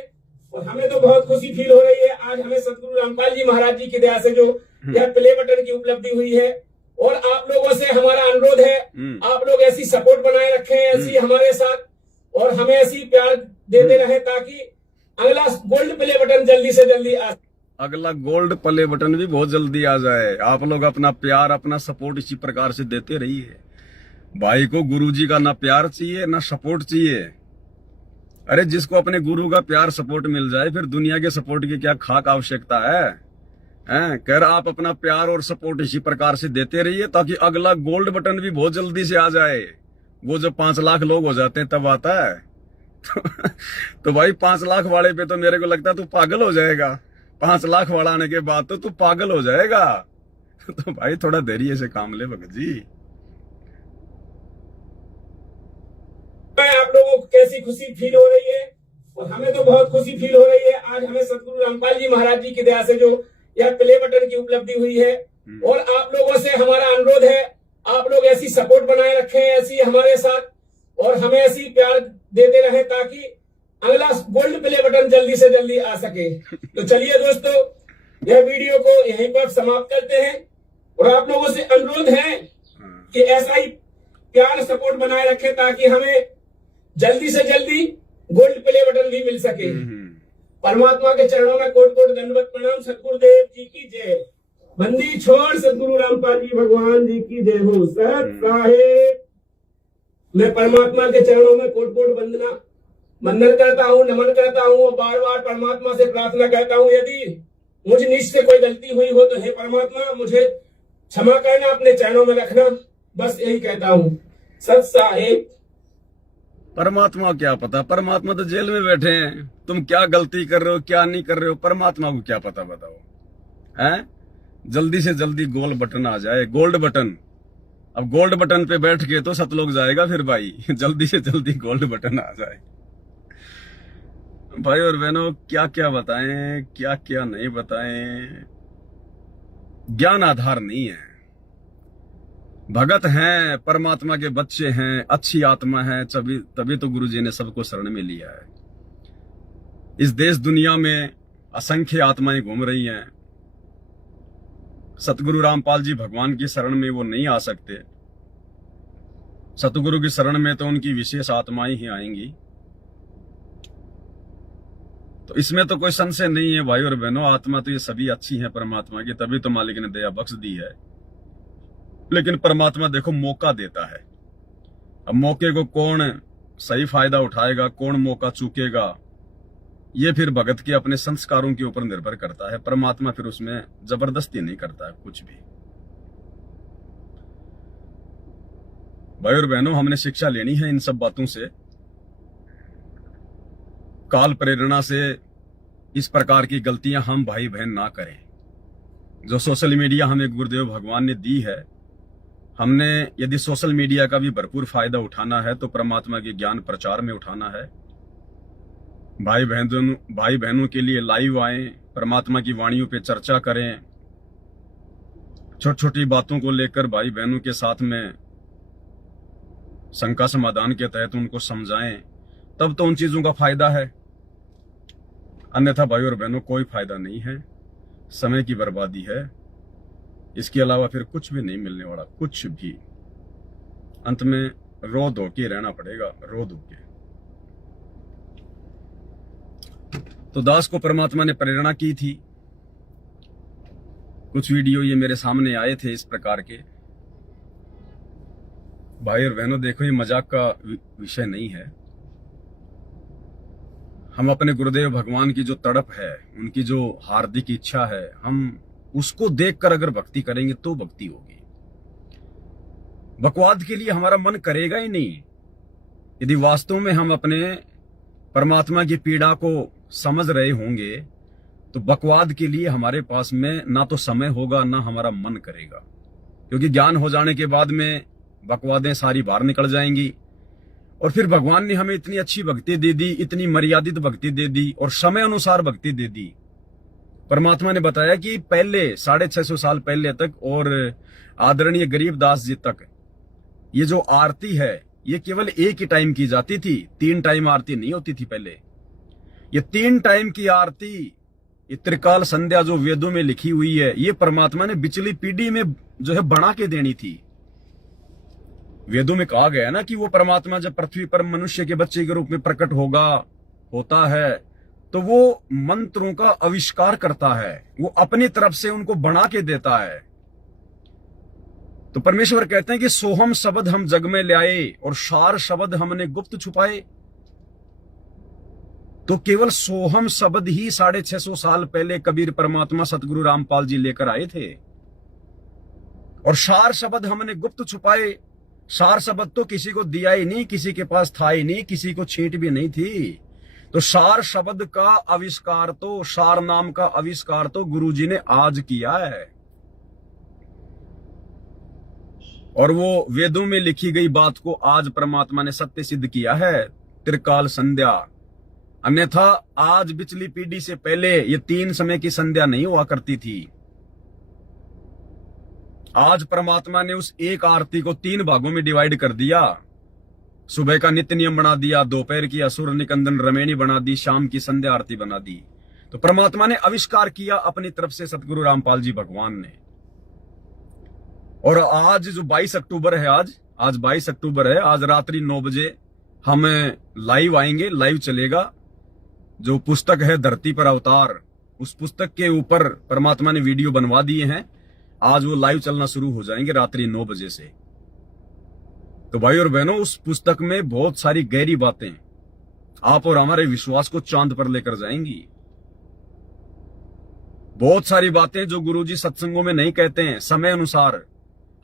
और हमें तो बहुत खुशी फील हो रही है। आज हमें सतगुरु रामपाल जी महाराज जी की दया से जो यह प्ले बटन की उपलब्धि हुई है। और आप लोगों से हमारा अनुरोध है आप लोग ऐसी सपोर्ट बनाए रखें, ऐसी हमारे साथ, और हमें ऐसी प्यार देते रहे ताकि अगला गोल्ड प्ले बटन जल्दी से जल्दी आ। अगला गोल्ड प्ले बटन भी बहुत जल्दी आ जाए। आप लोग अपना प्यार अपना सपोर्ट इसी प्रकार से देते रहिए। भाई को गुरुजी का ना प्यार चाहिए ना सपोर्ट चाहिए। अरे जिसको अपने गुरु का प्यार सपोर्ट मिल जाए फिर दुनिया के सपोर्ट की क्या खाक आवश्यकता है। कर आप अपना प्यार और सपोर्ट इसी प्रकार से देते रहिए ताकि अगला गोल्ड बटन भी बहुत जल्दी से आ जाए। वो जब 5 लाख लोग हो जाते हैं तब आता है। तो भाई 5 लाख वाले पे तो मेरे को लगता है तू पागल हो जाएगा। 5 लाख वाला आने के बाद तो तू पागल हो जाएगा। तो भाई थोड़ा धैर्य से काम ले भगत जी। आप लोगों को कैसी खुशी फील हो रही है और हमें तो बहुत खुशी फील हो रही है। आज हमें सतगुरु रामपाल जी महाराज जी की दया से जो यह प्ले बटन की उपलब्धि हुई है, और आप लोगों से हमारा अनुरोध है, आप लोग ऐसी सपोर्ट बनाए रखें, ऐसी हमारे साथ, और हमें ऐसी प्यार देते रहें ताकि अगला गोल्ड प्ले बटन जल्दी से जल्दी आ सके। तो चलिए दोस्तों, यह वीडियो को यहीं पर समाप्त करते हैं, और आप लोगों से अनुरोध है कि ऐसा ही प्यार सपोर्ट बनाए रखें ताकि हमें जल्दी से जल्दी गोल्ड प्ले बटन भी मिल सके। परमात्मा के चरणों में कोट कोट दंडवत प्रणाम। सतगुरुदेव जी की जय। बंदी छोड़ सतगुरु रामपाल जी भगवान जी की जय हो। सत साहेब, मैं परमात्मा के चरणों में कोट कोट वंदन करता हूँ, नमन करता हूँ, और बार बार परमात्मा से प्रार्थना करता हूँ, यदि मुझ निज से कोई गलती हुई हो तो हे परमात्मा मुझे क्षमा करना, अपने चरणों में रखना, बस यही कहता हूँ। सत साहेब। परमात्मा क्या पता, परमात्मा तो जेल में बैठे हैं। तुम क्या गलती कर रहे हो, क्या नहीं कर रहे हो, परमात्मा को क्या पता, बताओ। हैं? जल्दी से जल्दी गोल्ड बटन आ जाए, गोल्ड बटन। अब गोल्ड बटन पे बैठ के तो सतलोक जाएगा फिर भाई। जल्दी से जल्दी गोल्ड बटन आ जाए। भाई और बहनों, क्या क्या बताएं, क्या क्या नहीं बताएं, ज्ञान आधार नहीं है। भगत हैं, परमात्मा के बच्चे हैं, अच्छी आत्मा है, तभी तो गुरुजी ने सबको शरण में लिया है। इस देश दुनिया में असंख्य आत्माएं घूम रही हैं। सतगुरु रामपाल जी भगवान की शरण में वो नहीं आ सकते। सतगुरु की शरण में तो उनकी विशेष आत्माएं ही आएंगी। तो इसमें तो कोई संशय नहीं है भाई और बहनों, आत्मा तो ये सभी अच्छी है परमात्मा की, तभी तो मालिक ने दया बख्श दी है। लेकिन परमात्मा देखो मौका देता है। अब मौके को कौन सही फायदा उठाएगा, कौन मौका चूकेगा, ये फिर भगत के अपने संस्कारों के ऊपर निर्भर करता है। परमात्मा फिर उसमें जबरदस्ती नहीं करता है कुछ भी। भाई और बहनों, हमने शिक्षा लेनी है इन सब बातों से। काल प्रेरणा से इस प्रकार की गलतियां हम भाई बहन ना करें। जो सोशल मीडिया हमें गुरुदेव भगवान ने दी है, हमने यदि सोशल मीडिया का भी भरपूर फायदा उठाना है तो परमात्मा के ज्ञान प्रचार में उठाना है। भाई बहनों के लिए लाइव आए, परमात्मा की वाणियों पे चर्चा करें, छोटी छोटी बातों को लेकर भाई बहनों के साथ में शंका समाधान के तहत उनको समझाएं, तब तो उन चीजों का फायदा है। अन्यथा भाई और बहनों कोई फायदा नहीं है, समय की बर्बादी है। इसके अलावा फिर कुछ भी नहीं मिलने वाला, कुछ भी। अंत में रो धो के रहना पड़ेगा, रो धो के। तो दास को परमात्मा ने प्रेरणा की थी। कुछ वीडियो ये मेरे सामने आए थे इस प्रकार के। भाई और बहनों देखो, ये मजाक का विषय नहीं है। हम अपने गुरुदेव भगवान की जो तड़प है, उनकी जो हार्दिक इच्छा है, हम उसको देखकर अगर भक्ति करेंगे तो भक्ति होगी। बकवाद के लिए हमारा मन करेगा ही नहीं। यदि वास्तव में हम अपने परमात्मा की पीड़ा को समझ रहे होंगे तो बकवाद के लिए हमारे पास में ना तो समय होगा ना हमारा मन करेगा। क्योंकि ज्ञान हो जाने के बाद में बकवादें सारी बाहर निकल जाएंगी। और फिर भगवान ने हमें इतनी अच्छी भक्ति दे दी, इतनी मर्यादित भक्ति दे दी और समय अनुसार भक्ति दे दी। परमात्मा ने बताया कि पहले 650 साल पहले तक और आदरणीय गरीबदास जी तक ये जो आरती है ये केवल एक ही टाइम की जाती थी, 3 टाइम आरती नहीं होती थी पहले। ये 3 टाइम की आरती, ये त्रिकाल संध्या जो वेदों में लिखी हुई है, ये परमात्मा ने पिछली पीढ़ी में जो है बना के देनी थी। वेदों में कहा गया ना कि वो परमात्मा जब पृथ्वी पर मनुष्य के बच्चे के रूप में प्रकट होता है तो वो मंत्रों का आविष्कार करता है, वो अपनी तरफ से उनको बना के देता है। तो परमेश्वर कहते हैं कि सोहम शब्द हम जग में ले आए और सार शब्द हमने गुप्त छुपाए। तो केवल सोहम शब्द ही 650 साल पहले कबीर परमात्मा सतगुरु रामपाल जी लेकर आए थे, और सार शब्द हमने गुप्त छुपाए। सार शब्द तो किसी को दिया ही नहीं, किसी के पास था ही नहीं, किसी को छींट भी नहीं थी। तो सार शब्द का आविष्कार तो, सार नाम का आविष्कार तो गुरुजी ने आज किया है। और वो वेदों में लिखी गई बात को आज परमात्मा ने सत्य सिद्ध किया है। त्रिकाल संध्या अन्यथा आज पिछली पीढ़ी से पहले ये 3 समय की संध्या नहीं हुआ करती थी। आज परमात्मा ने उस एक आरती को 3 भागों में डिवाइड कर दिया। सुबह का नित्य नियम बना दिया, दोपहर की असुर निकंदन रमेणी बना दी, शाम की संध्या आरती बना दी। तो परमात्मा ने आविष्कार किया अपनी तरफ से सतगुरु रामपाल जी भगवान ने। और आज जो 22 अक्टूबर है, आज 22 अक्टूबर है, आज रात्रि 9 बजे हम लाइव आएंगे, लाइव चलेगा। जो पुस्तक है धरती पर अवतार, उस पुस्तक के ऊपर परमात्मा ने वीडियो बनवा दिए हैं। आज वो लाइव चलना शुरू हो जाएंगे रात्रि 9 बजे से। तो भाई और बहनों, उस पुस्तक में बहुत सारी गहरी बातें आप और हमारे विश्वास को चांद पर लेकर जाएंगी। बहुत सारी बातें जो गुरुजी सत्संगों में नहीं कहते हैं, समय अनुसार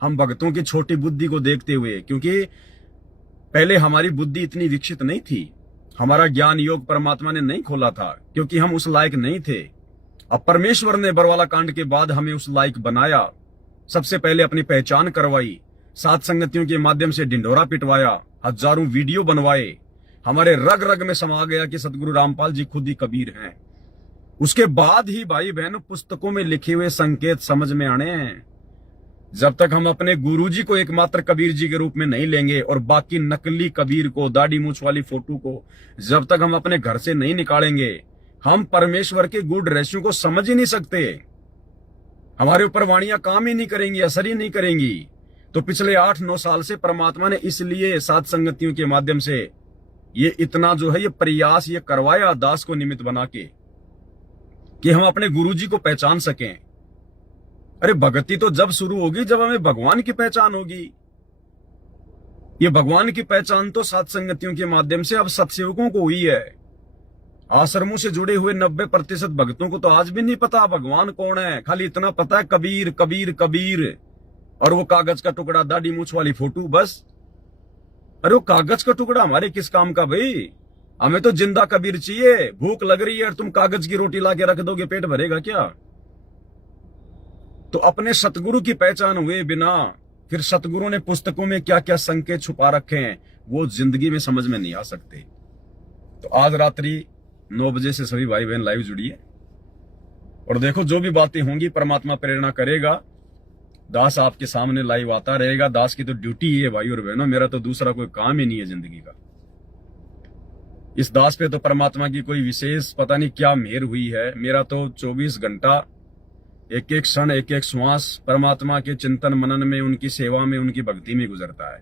हम भक्तों की छोटी बुद्धि को देखते हुए, क्योंकि पहले हमारी बुद्धि इतनी विकसित नहीं थी, हमारा ज्ञान योग परमात्मा ने नहीं खोला था, क्योंकि हम उस लायक नहीं थे। अब परमेश्वर ने बरवाला कांड के बाद हमें उस लायक बनाया। सबसे पहले अपनी पहचान करवाई, सात संगतियों के माध्यम से ढिंढोरा पिटवाया, हजारों वीडियो बनवाए, हमारे रग रग में समा गया कि सतगुरु रामपाल जी खुद ही कबीर हैं। उसके बाद ही भाई बहन पुस्तकों में लिखे हुए संकेत समझ में आने हैं। जब तक हम अपने गुरुजी को एकमात्र कबीर जी के रूप में नहीं लेंगे और बाकी नकली कबीर को, दाढ़ी मूछ वाली फोटो को जब तक हम अपने घर से नहीं निकालेंगे, हम परमेश्वर के गूढ़ रहस्यों को समझ ही नहीं सकते। हमारे ऊपर वाणियां काम ही नहीं करेंगी, असर ही नहीं करेंगी। तो पिछले 8-9 साल से परमात्मा ने इसलिए सात संगतियों के माध्यम से ये इतना जो है ये प्रयास ये करवाया दास को निमित्त बना के कि हम अपने गुरुजी को पहचान सकें। अरे भक्ति तो जब शुरू होगी जब हमें भगवान की पहचान होगी। ये भगवान की पहचान तो सात संगतियों के माध्यम से अब सत्सेवकों को हुई है। आश्रमों से जुड़े हुए 90% भक्तों को तो आज भी नहीं पता भगवान कौन है। खाली इतना पता है कबीर कबीर कबीर, और वो कागज का टुकड़ा, दाढ़ी मूछ वाली फोटो, बस। अरे वो कागज का टुकड़ा हमारे किस काम का भाई? हमें तो जिंदा कबीर चाहिए। भूख लग रही है और तुम कागज की रोटी ला के रख दोगे, पेट भरेगा क्या? तो अपने सतगुरु की पहचान हुए बिना फिर सतगुरु ने पुस्तकों में क्या क्या संकेत छुपा रखे हैं वो जिंदगी में समझ में नहीं आ सकते। तो आज रात्रि 9 बजे से सभी भाई बहन लाइव जुड़िए और देखो जो भी बातें होंगी परमात्मा प्रेरणा करेगा। दास आपके सामने लाइव आता रहेगा। दास की तो ड्यूटी है भाई और बहनों, मेरा तो दूसरा कोई काम ही नहीं है जिंदगी का। इस दास पे तो परमात्मा की कोई विशेष पता नहीं क्या मेहर हुई है। मेरा तो 24 घंटा, एक एक क्षण, एक एक श्वास परमात्मा के चिंतन मनन में, उनकी सेवा में, उनकी भक्ति में गुजरता है।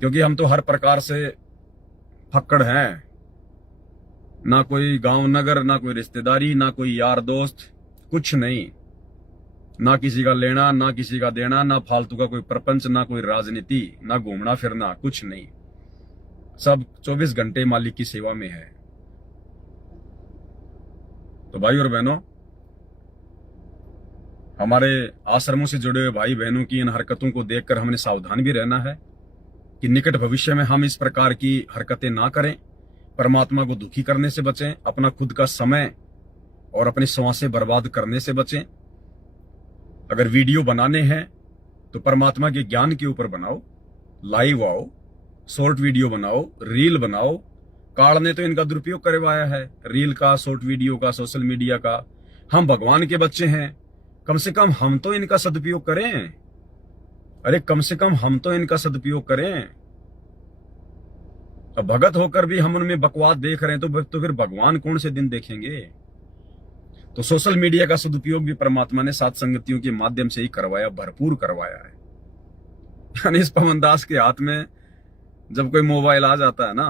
क्योंकि हम तो हर प्रकार से फक्कड़ हैं, ना कोई गांव नगर, ना कोई रिश्तेदारी, ना कोई यार दोस्त, कुछ नहीं। ना किसी का लेना, ना किसी का देना, ना फालतू का कोई प्रपंच, ना कोई राजनीति, ना घूमना फिरना, कुछ नहीं। सब 24 घंटे मालिक की सेवा में है। तो भाई और बहनों, हमारे आश्रमों से जुड़े हुए भाई बहनों की इन हरकतों को देखकर हमने सावधान भी रहना है कि निकट भविष्य में हम इस प्रकार की हरकतें ना करें, परमात्मा को दुखी करने से बचें, अपना खुद का समय और अपनी सांसें बर्बाद करने से बचें। अगर वीडियो बनाने हैं तो परमात्मा के ज्ञान के ऊपर बनाओ, लाइव आओ, शॉर्ट वीडियो बनाओ, रील बनाओ। काल ने तो इनका दुरुपयोग करवाया है, रील का, शॉर्ट वीडियो का, सोशल मीडिया का। हम भगवान के बच्चे हैं, कम से कम हम तो इनका सदुपयोग करें। अरे कम से कम हम तो इनका सदुपयोग करें। अब भगत होकर भी हम उनमें बकवास देख रहे हैं तो फिर भगवान कौन से दिन देखेंगे? तो सोशल मीडिया का सदुपयोग भी परमात्मा ने सात संगतियों के माध्यम से ही करवाया, भरपूर करवाया है। यानी इस पवन दास के हाथ में जब कोई मोबाइल आ जाता है ना,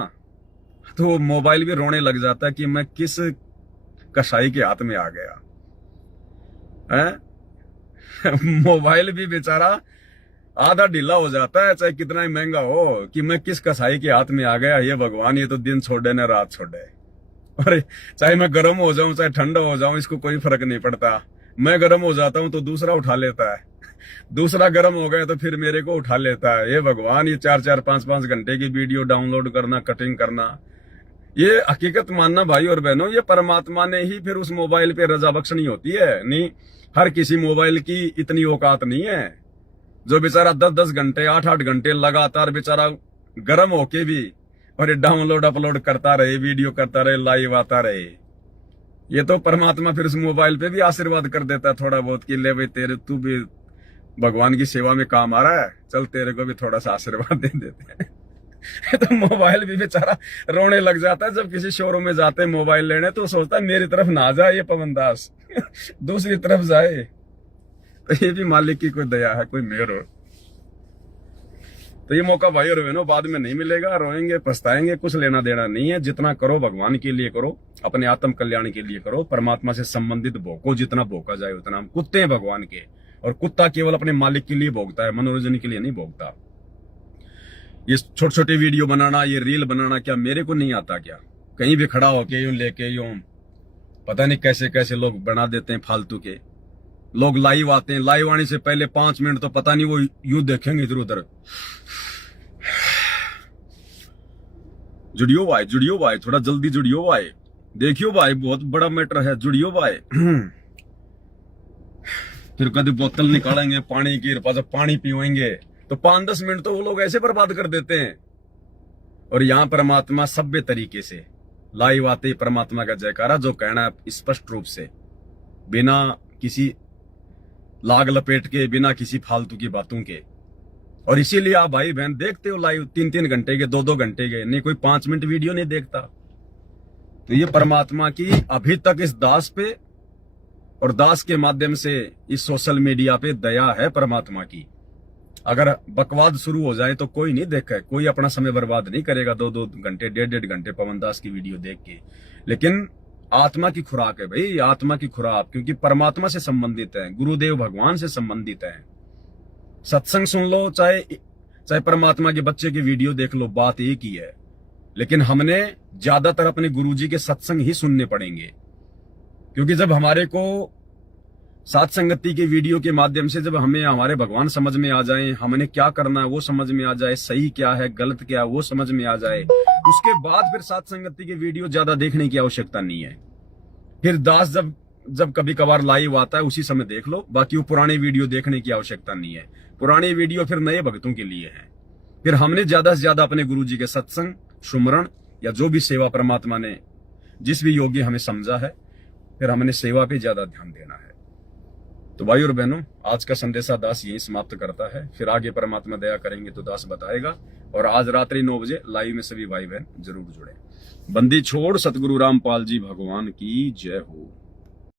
तो मोबाइल भी रोने लग जाता है कि मैं किस कसाई के हाथ में आ गया है। मोबाइल भी बेचारा आधा ढीला हो जाता है, चाहे कितना ही महंगा हो, कि मैं किस कसाई के हाथ में आ गया। ये भगवान, ये तो दिन छोड़े ना रात छोड़े। अरे चाहे मैं गर्म हो जाऊं, चाहे ठंडा हो जाऊं, इसको कोई फर्क नहीं पड़ता। मैं गर्म हो जाता हूं तो दूसरा उठा लेता है, दूसरा गर्म हो गया तो फिर मेरे को उठा लेता है। ये भगवान, ये 4-4, 5-5 घंटे की वीडियो डाउनलोड करना, कटिंग करना, ये हकीकत मानना भाई और बहनों, ये परमात्मा ने ही फिर उस मोबाइल पे रजा बख्शनी होती है। नहीं, हर किसी मोबाइल की इतनी औकात नहीं है। जो बेचारा 10-10 घंटे, 8-8 घंटे लगातार बेचारा गर्म होके भी और ये डाउनलोड अपलोड करता रहे, वीडियो करता रहे, लाइव आता रहे। ये तो परमात्मा फिर उस मोबाइल पे भी आशीर्वाद कर देता है थोड़ा बहुत कि ले भाई तेरे तू भी भगवान की सेवा में काम आ रहा है, चल तेरे को भी थोड़ा सा आशीर्वाद दे देते हैं। तो मोबाइल भी बेचारा रोने लग जाता है जब किसी शोरूम में जाते हैं मोबाइल लेने, तो सोचता है मेरी तरफ ना जाए ये पवन दास, दूसरी तरफ जाए। तो ये भी मालिक की कोई दया है, कोई मेहर हो। तो ये मौका भाई और बहनों बाद में नहीं मिलेगा, रोएंगे पछताएंगे, कुछ लेना देना नहीं है। जितना करो भगवान के लिए करो, अपने आत्म कल्याण के लिए करो, परमात्मा से संबंधित भोगो, जितना भोगा जाए उतना। हम कुत्ते हैं भगवान के, और कुत्ता केवल अपने मालिक के लिए भोगता है, मनोरंजन के लिए नहीं भोगता। ये छोटे छोटे वीडियो बनाना, ये रील बनाना क्या मेरे को नहीं आता क्या? कहीं भी खड़ा होके यूं लेके यूं पता नहीं कैसे कैसे लोग बना देते हैं फालतू के। लोग लाइव आते हैं, लाइव आने से पहले 5 मिनट तो पता नहीं वो यूं देखेंगे इधर उधर। जुड़ियो भाई थोड़ा जल्दी जुड़ियो भाई, देखियो भाई बहुत बड़ा मैटर है, जुड़ियो भाई। फिर कभी बोतल निकालेंगे पानी की, जब पानी पीवेंगे तो 5-10 मिनट तो वो लोग ऐसे बर्बाद कर देते हैं। और यहां परमात्मा सभ्य तरीके से लाइव आते ही परमात्मा का जयकारा, जो कहना है स्पष्ट रूप से, बिना किसी लाग लपेट के, बिना किसी फालतू की बातों के। और इसीलिए आप भाई बहन देखते हो लाइव 3-3 घंटे के, 2-2 घंटे के, नहीं कोई 5 मिनट वीडियो नहीं देखता। तो ये परमात्मा की अभी तक इस दास पे और दास के माध्यम से इस सोशल मीडिया पे दया है परमात्मा की। अगर बकवाद शुरू हो जाए तो कोई नहीं देखे, कोई अपना समय बर्बाद नहीं करेगा 2-2 घंटे, 1.5 घंटे पवन दास की वीडियो देख के। लेकिन आत्मा की खुराक है भाई, आत्मा की खुराक, क्योंकि परमात्मा से संबंधित है, गुरुदेव भगवान से संबंधित है। सत्संग सुन लो, चाहे परमात्मा के बच्चे की वीडियो देख लो, बात एक ही है। लेकिन हमने ज्यादातर अपने गुरुजी के सत्संग ही सुनने पड़ेंगे, क्योंकि जब हमारे को साथ संगति के वीडियो के माध्यम से जब हमें हमारे भगवान समझ में आ जाए, हमने क्या करना है वो समझ में आ जाए, सही क्या है गलत क्या है वो समझ में आ जाए, उसके बाद फिर साथ संगति के वीडियो ज्यादा देखने की आवश्यकता नहीं है। फिर दास जब कभी कभार लाइव आता है उसी समय देख लो, बाकी वो पुराने वीडियो देखने की आवश्यकता नहीं है। पुराने वीडियो फिर नए भक्तों के लिए है। फिर हमने ज्यादा से ज्यादा अपने गुरुजी के सत्संग, सुमरण या जो भी सेवा परमात्मा ने जिस भी योग्य हमें समझा है, फिर हमने सेवा पे ज्यादा ध्यान देना है। तो भाई और बहनों, आज का संदेशा दास यही समाप्त करता है। फिर आगे परमात्मा दया करेंगे तो दास बताएगा। और आज रात्रि 9 बजे लाइव में सभी भाई बहन जरूर जुड़े। बंदी छोड़ सतगुरु रामपाल जी भगवान की जय हो।